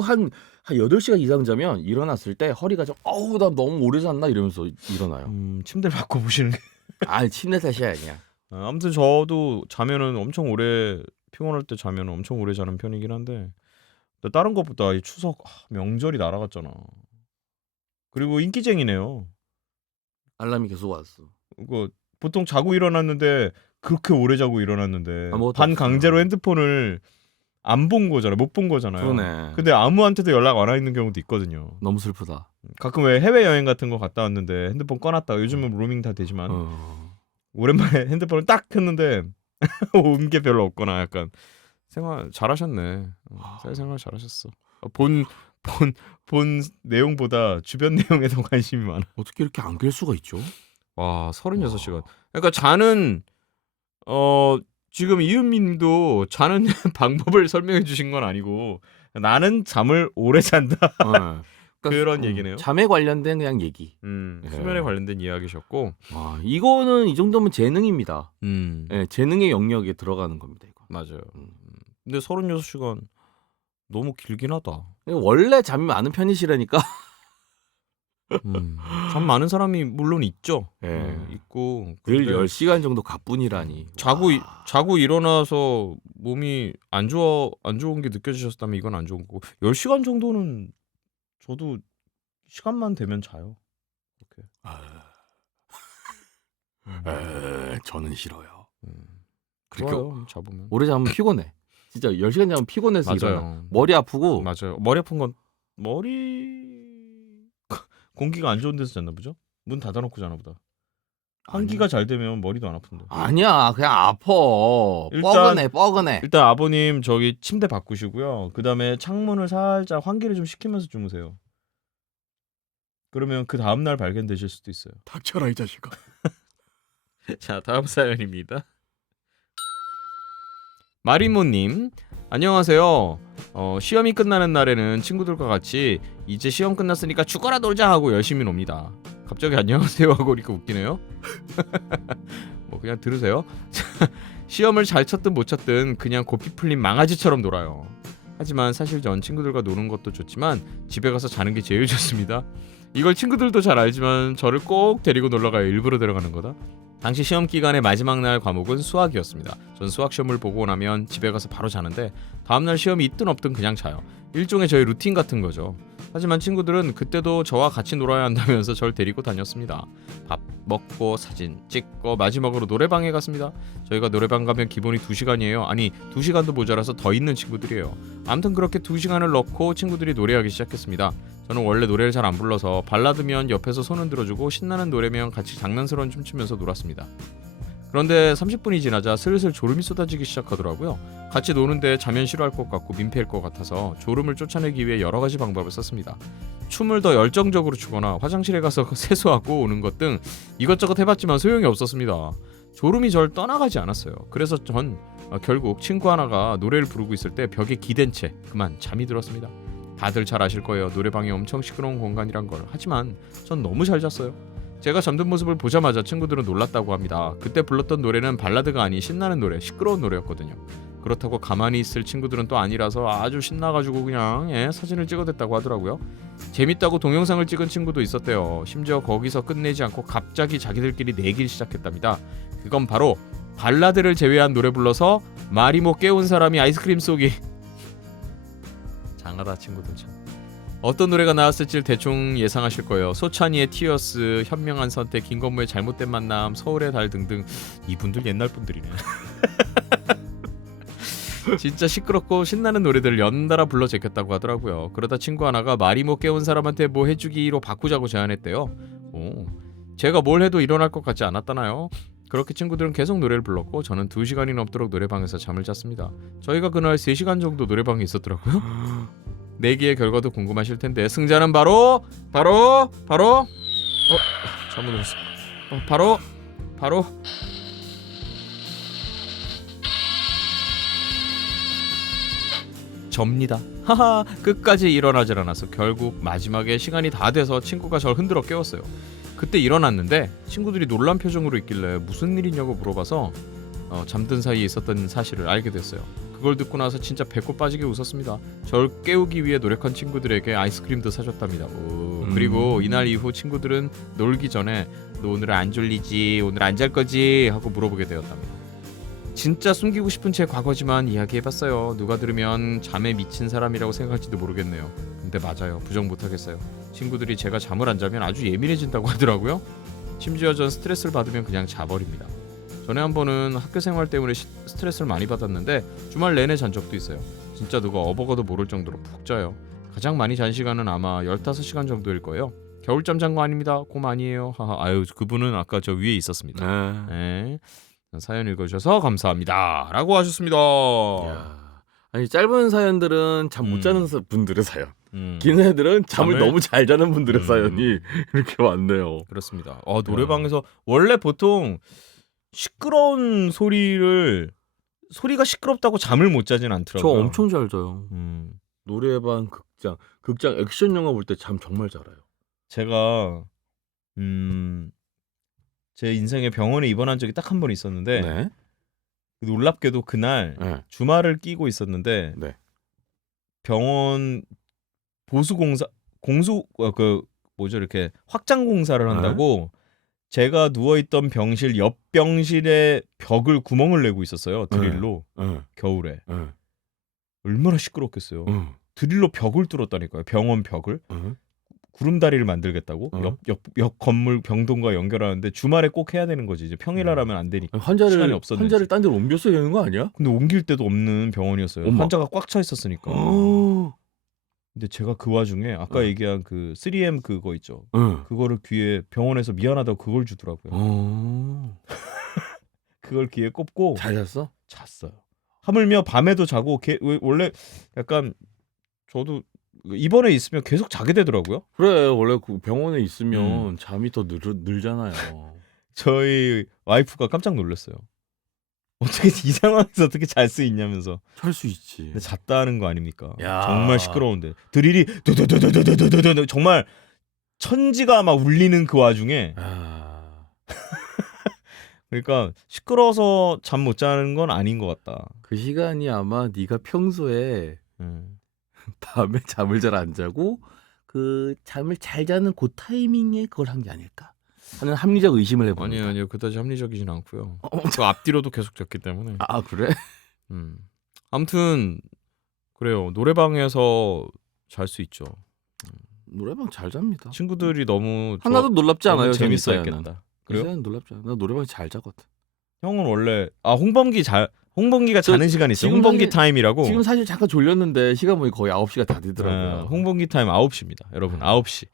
한 8시간 이상 자면 일어났을 때 허리가 좀 어우 나 너무 오래 잤나 이러면서 일어나요. 침대를 바꿔 보시는 게. 아니 침대 탓이 아니야. 아무튼 저도 자면은 엄청 오래 피곤할 때 자면 엄청 오래 자는 편이긴 한데 다른 것보다 이 추석 명절이 날아갔잖아. 그리고 인기쟁이네요. 알람이 계속 왔어. 이거 보통 자고 일어났는데 그렇게 오래 자고 일어났는데 아무것도 반 없어. 강제로 핸드폰을 안 본 거잖아요. 못 본 거잖아요. 그러네. 근데 아무한테도 연락 안 와 있는 경우도 있거든요. 너무 슬프다. 가끔 왜 해외 여행 같은 거 갔다 왔는데 핸드폰 꺼놨다가 요즘은 로밍 다 되지만 오랜만에 핸드폰을 딱 켰는데 온 게 별로 없거나 약간 생활 잘하셨네. 생활 잘하셨어. 본 내용보다 주변 내용에 더 관심이 많아. 어떻게 이렇게 안 깰 수가 있죠? 와 36시간. 그러니까 자는 지금 이은민도 자는 방법을 설명해 주신 건 아니고 나는 잠을 오래 잔다. 그러니까 그런 얘기네요. 잠에 관련된 그냥 얘기. 수면에 관련된 이야기셨고. 이거는 이 정도면 재능입니다. 네, 재능의 영역에 들어가는 겁니다. 이거. 맞아요. 근데 36시간 너무 길긴 하다. 원래 잠이 많은 편이시라니까. 잠 많은 사람이 물론 있죠. 네. 있고 늘 근데 10시간 정도 가뿐이라니. 자고 일어나서 몸이 안 좋은 게 느껴지셨다면 이건 안 좋은 거고 10시간 정도는 저도 시간만 되면 자요. 이렇게. 저는 싫어요. 좋아요. 잡으면. 오래 자면 피곤해. 진짜 10시간 자면 피곤해서 일어나. 맞아요. 머리 아프고. 맞아요. 머리 아픈 건 머리 공기가 안 좋은 데서 잤나 보죠? 문 닫아놓고 자나 보다. 환기가 잘 되면 머리도 안 아픈데. 아니야, 그냥 아파. 일단- 뻐근해. 일단 아버님 저기 침대 바꾸시고요. 그다음에 창문을 살짝 환기를 좀 시키면서 주무세요. 그러면 그 다음 날 발견되실 수도 있어요. 닥쳐라 이 자식아. 자, 다음 사연입니다. 마리모님, 안녕하세요. 시험이 끝나는 날에는 친구들과 같이 이제 시험 끝났으니까 죽어라 놀자 하고 열심히 놉니다. 갑자기 안녕하세요 하고 이렇게 웃기네요. 뭐 그냥 들으세요. 시험을 잘 쳤든 못 쳤든 그냥 고삐 풀린 망아지처럼 놀아요. 하지만 사실 전 친구들과 노는 것도 좋지만 집에 가서 자는 게 제일 좋습니다. 이걸 친구들도 잘 알지만 저를 꼭 데리고 놀러가야 일부러 데려가는 거다. 당시 시험 기간의 마지막 날 과목은 수학이었습니다. 전 수학 시험을 보고 나면 집에 가서 바로 자는데 다음날 시험이 있든 없든 그냥 자요. 일종의 저의 루틴 같은 거죠. 하지만 친구들은 그때도 저와 같이 놀아야 한다면서 절 데리고 다녔습니다. 밥 먹고 사진 찍고 마지막으로 노래방에 갔습니다. 저희가 노래방 가면 기본이 2시간이에요. 아니 2시간도 모자라서 더 있는 친구들이에요. 아무튼 그렇게 2시간을 넣고 친구들이 노래하기 시작했습니다. 저는 원래 노래를 잘 안 불러서 발라드면 옆에서 손 흔들어주고 신나는 노래면 같이 장난스러운 춤추면서 놀았습니다. 그런데 30분이 지나자 슬슬 졸음이 쏟아지기 시작하더라고요. 같이 노는데 자면 싫어할 것 같고 민폐일 것 같아서 졸음을 쫓아내기 위해 여러 가지 방법을 썼습니다. 춤을 더 열정적으로 추거나 화장실에 가서 세수하고 오는 것 등 이것저것 해봤지만 소용이 없었습니다. 졸음이 절 떠나가지 않았어요. 그래서 전 결국 친구 하나가 노래를 부르고 있을 때 벽에 기댄 채 그만 잠이 들었습니다. 다들 잘 아실 거예요. 노래방이 엄청 시끄러운 공간이란 걸. 하지만 전 너무 잘 잤어요. 제가 잠든 모습을 보자마자 친구들은 놀랐다고 합니다. 그때 불렀던 노래는 발라드가 아닌 신나는 노래, 시끄러운 노래였거든요. 그렇다고 가만히 있을 친구들은 또 아니라서 아주 신나가지고 그냥 사진을 찍어댔다고 하더라고요. 재밌다고 동영상을 찍은 친구도 있었대요. 심지어 거기서 끝내지 않고 갑자기 자기들끼리 내길 시작했답니다. 그건 바로 발라드를 제외한 노래 불러서 마리모 깨운 사람이 아이스크림 쏘기. 장하다 친구들 참. 어떤 노래가 나왔을지 대충 예상하실 거예요. 소찬이의 티어스, 현명한 선택, 김건모의 잘못된 만남, 서울의 달 등등. 이분들 옛날 분들이네. 진짜 시끄럽고 신나는 노래들을 연달아 불러 제꼈다고 하더라고요. 그러다 친구 하나가 마리모 깨운 사람한테 뭐 해주기로 바꾸자고 제안했대요. 오, 제가 뭘 해도 일어날 것 같지 않았다나요? 그렇게 친구들은 계속 노래를 불렀고 저는 2시간이 넘도록 노래방에서 잠을 잤습니다. 저희가 그날 3시간 정도 노래방에 있었더라고요. 내기의 결과도 궁금하실 텐데 승자는 바로 잘못 들었어. 바로 접니다. 하하, 끝까지 일어나질 않아서 결국 마지막에 시간이 다 돼서 친구가 절 흔들어 깨웠어요. 그때 일어났는데 친구들이 놀란 표정으로 있길래 무슨 일이냐고 물어봐서 잠든 사이에 있었던 사실을 알게 됐어요. 그걸 듣고 나서 진짜 배꼽 빠지게 웃었습니다. 절 깨우기 위해 노력한 친구들에게 아이스크림도 사줬답니다. 그리고 이날 이후 친구들은 놀기 전에 너 오늘 안 졸리지? 오늘 안 잘 거지? 하고 물어보게 되었답니다. 진짜 숨기고 싶은 제 과거지만 이야기해봤어요. 누가 들으면 잠에 미친 사람이라고 생각할지도 모르겠네요. 근데 맞아요. 부정 못하겠어요. 친구들이 제가 잠을 안 자면 아주 예민해진다고 하더라고요. 심지어 전 스트레스를 받으면 그냥 자버립니다. 전에 한 번은 학교 생활 때문에 스트레스를 많이 받았는데 주말 내내 잔 적도 있어요. 진짜 누가 어버거도 모를 정도로 푹 자요. 가장 많이 잔 시간은 아마 15시간 정도일 거예요. 겨울잠 잔 거 아닙니다. 곰 아니에요. 하하. 아유, 그분은 아까 저 위에 있었습니다. 네. 사연 읽어주셔서 감사합니다 라고 하셨습니다. 야, 아니 짧은 사연들은 잠 못 자는 분들의 사연, 긴 애들은 잠을 잠을? 너무 잘 자는 분들의 사연이 이렇게 왔네요. 그렇습니다. 노래방에서 원래 보통 시끄러운 소리가 시끄럽다고 잠을 못 자진 저 않더라고요. 엄청 잘 자요. 노래방, 극장 액션 영화 볼 때 잠 정말 잘 와요. 제가 제 인생에 병원에 입원한 적이 딱 한 번 있었는데 네. 놀랍게도 그날 네. 주말을 끼고 있었는데 네. 병원 이렇게 확장 공사를 한다고 제가 누워있던 병실 옆 병실에 벽을 구멍을 내고 있었어요. 드릴로. 겨울에. 얼마나 시끄럽겠어요. 드릴로 벽을 뚫었다니까요. 병원 벽을. 구름다리를 만들겠다고 옆 건물 병동과 연결하는데 주말에 꼭 해야 되는 거지. 이제 평일날하면 안 되니까. 시간이 없었는지. 환자를 딴 데로 옮겼어야 되는 거 아니야? 근데 옮길 데도 없는 병원이었어요. 엄마. 환자가 꽉 차 있었으니까. 근데 제가 그 와중에 아까 얘기한 그 3M 그거 있죠. 응. 그거를 귀에 병원에서 미안하다고 그걸 주더라고요. 그걸 귀에 꼽고 잘 잤어? 잤어요. 하물며 밤에도 자고 원래 약간 저도 입원해 있으면 계속 자게 되더라고요. 그래 원래 그 병원에 있으면 잠이 더 늘잖아요. 저희 와이프가 깜짝 놀랐어요. 어떻게 이 상황에서 어떻게 잘 수 있냐면서. 잘 수 있지. 근데 잤다는 거 아닙니까? 야. 정말 시끄러운데 드릴이 두두두두두두두두 정말 천지가 막 울리는 그 와중에 그러니까 시끄러워서 잠 못 자는 건 아닌 것 같다. 그 시간이 아마 네가 평소에 밤에 잠을 잘 안 자고 그 잠을 잘 자는 그 타이밍에 그걸 한 게 아닐까 하는 합리적 의심을 해봅니다. 아니요 그다지 합리적이진 않고요. 그 앞뒤로도 계속 잤기 때문에. 아 그래? 아무튼 그래요. 노래방에서 잘 수 있죠. 노래방 잘 잡니다. 친구들이 너무 하나도 놀랍지 않아요. 재밌어했겠다. 그래요? 그래요? 놀랍지 않아. 나 노래방 잘 자거든. 형은 원래 홍범기가 자는 시간이 있어요. 지금 홍범기 사실- 타임이라고. 지금 사실 잠깐 졸렸는데 시간 보니 거의 9시가 다 되더라고요. 홍범기 타임 9시입니다. 여러분 9시.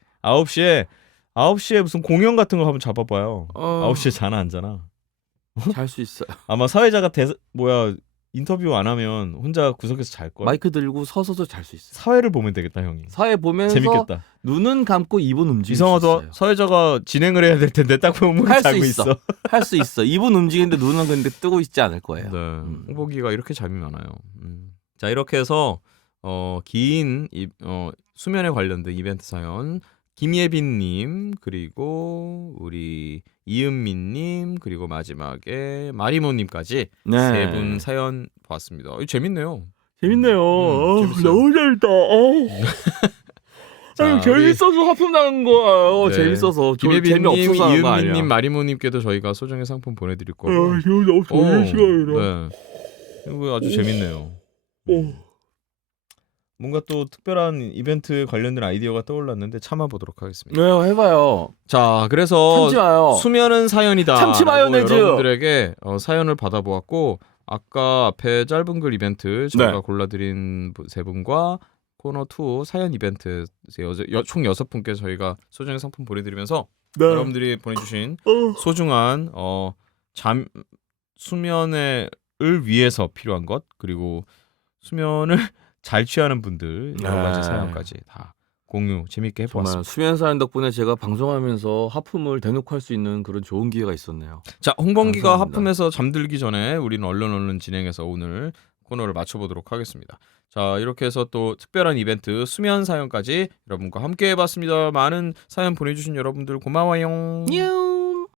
9시에 무슨 공연 같은 거 한번 잡아봐요. 9시에 자나 안 자나. 잘 수 있어요. 아마 사회자가 인터뷰 안 하면 혼자 구석에서 잘 걸. 마이크 들고 서서도 잘 수 있어요. 사회를 보면 되겠다 형이. 사회 보면서 재밌겠다. 눈은 감고 입은 움직일 수 이상하다. 있어요. 사회자가 진행을 해야 될 텐데 딱 보면 할 수 자고 있어. 있어. 할 수 있어. 입은 움직이는데 눈은 근데 뜨고 있지 않을 거예요. 네. 홍보기가 이렇게 잠이 많아요. 자 이렇게 해서 긴 수면에 관련된 이벤트 사연 김예빈님 그리고 우리 이은민님 그리고 마지막에 마리모님까지 네. 세 분 사연 봤습니다. 이거 재밌네요. 재밌네요. 재밌어요. 너무 재밌다. 자, 재밌어서 하품 나는 거예요. 네. 재밌어서. 김예빈님, 재미없어서 하는 거 아니야. 이은민님, 마리모님께도 저희가 소정의 상품 보내드릴 거고. 지금 너무 좋은 시간이라. 네. 이거 아주 재밌네요. 뭔가 또 특별한 이벤트 관련된 아이디어가 떠올랐는데 참아보도록 하겠습니다. 네, 해봐요. 자, 그래서 참지 마요. 수면은 사연이다. 참치 마요네즈. 여러분들에게 사연을 받아보았고 아까 앞에 짧은 글 이벤트 저희가 네. 골라드린 세 분과 코너 2 사연 이벤트 총 6분께 저희가 소정의 상품 보내드리면서 여러분들이 보내주신 소중한 수면을 위해서 필요한 것 그리고 수면을 잘 취하는 분들 여러 가지 네. 사연까지 다 공유 재밌게 정말 해보았습니다. 수면 사연 덕분에 제가 방송하면서 하품을 대놓고 할 수 있는 그런 좋은 기회가 있었네요. 자, 홍범기가 감사합니다. 하품해서 잠들기 전에 우리는 얼른 진행해서 오늘 코너를 맞춰보도록 하겠습니다. 자, 이렇게 해서 또 특별한 이벤트 수면 사연까지 여러분과 함께 해봤습니다. 많은 사연 보내주신 여러분들 고마워요. 뇽.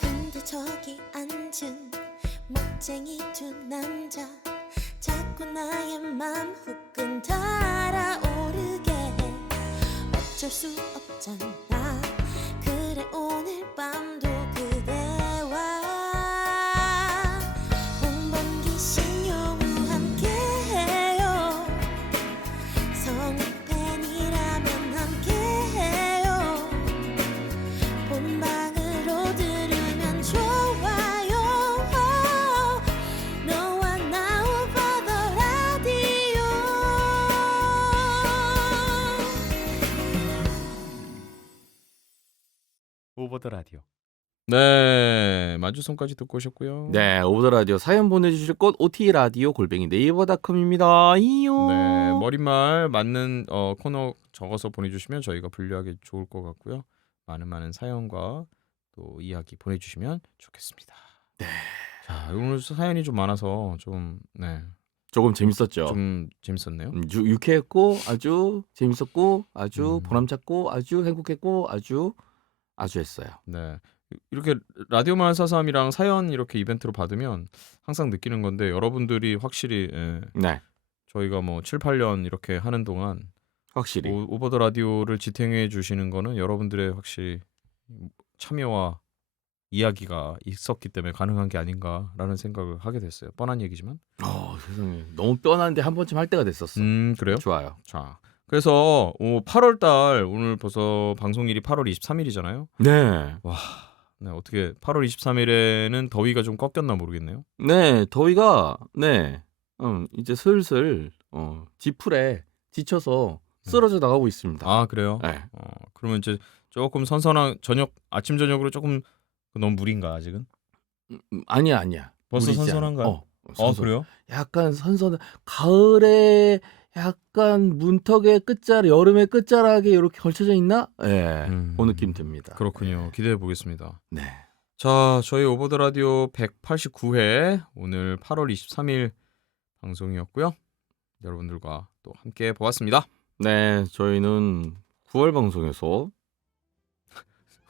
근데 저기 앉은 멋쟁이 두 남자 자꾸 나의 맘 후끈 달아오르게 해 어쩔 수 없잖아 그래 오늘 밤도 그대와 홍범기 신용우 함께해요 성우팬이라면 함께해요 본방으로 들으면 좋아요 너와 나 over the radio 오버 더 라디오. 네, 마주송까지 듣고 오셨고요. 네, 오브더 라디오 사연 보내주실 곳 OT 라디오 @ 네이버닷컴입니다. 이요. 네, 머릿말 맞는 코너 적어서 보내주시면 저희가 분류하기 좋을 것 같고요. 많은 사연과 또 이야기 보내주시면 좋겠습니다. 네. 자, 오늘 사연이 좀 많아서 조금 재밌었죠. 좀 재밌었네요. 유쾌했고 아주 재밌었고 아주 음. 보람찼고 아주 행복했고 아주 했어요. 네. 이렇게 라디오 마을 사삼이랑 사연 이렇게 이벤트로 받으면 항상 느끼는 건데 여러분들이 확실히 네, 저희가 뭐 7, 8년 이렇게 하는 동안 확실히. 오버 더 라디오를 지탱해 주시는 거는 여러분들의 확실히 참여와 이야기가 있었기 때문에 가능한 게 아닌가라는 생각을 하게 됐어요. 뻔한 얘기지만. 세상에 너무 뻔한데 한 번쯤 할 때가 됐었어. 그래요? 좋아요. 자, 그래서 8월 달 오늘 벌써 방송일이 8월 23일이잖아요. 네, 네, 어떻게 8월 23일에는 더위가 좀 꺾였나 모르겠네요. 네, 더위가 이제 슬슬 지풀에 지쳐서 쓰러져 나가고 있습니다. 아 그래요? 네. 그러면 이제 조금 선선한 아침 저녁으로 조금 너무 무리인가 아직은? 아니야. 벌써 무리지 않아. 선선한가요? 선선. 그래요? 약간 선선. 가을에 약간 문턱의 끝자락, 여름의 끝자락에 이렇게 걸쳐져 있나? 예, 그 느낌 듭니다. 그렇군요. 기대해 보겠습니다. 네. 자, 저희 오버더 라디오 189회 오늘 8월 23일 방송이었고요. 여러분들과 또 함께 보았습니다. 네, 저희는 9월 방송에서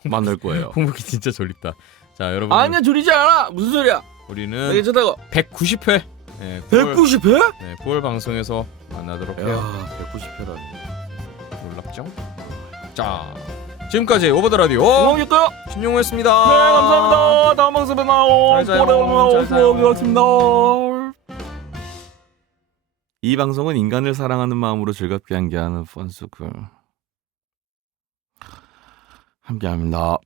만날 거예요. 홍보기 진짜 졸립다. 자, 여러분. 아니야, 졸리지 않아. 무슨 소리야? 우리는 괜찮다고. 190회. 네, 190회? 네, 9월 방송에서 만나도록 해요. 야, 190회라니. 놀랍죠? 자, 지금까지 오버더 라디오 고맙겠고요. 신용호였습니다. 네, 감사합니다. 다음 방송에 만나요. 잘 자요. 잘 자요. 고맙습니다. 이 방송은 인간을 사랑하는 마음으로 즐겁게 함께하는 펀스쿨 함께합니다.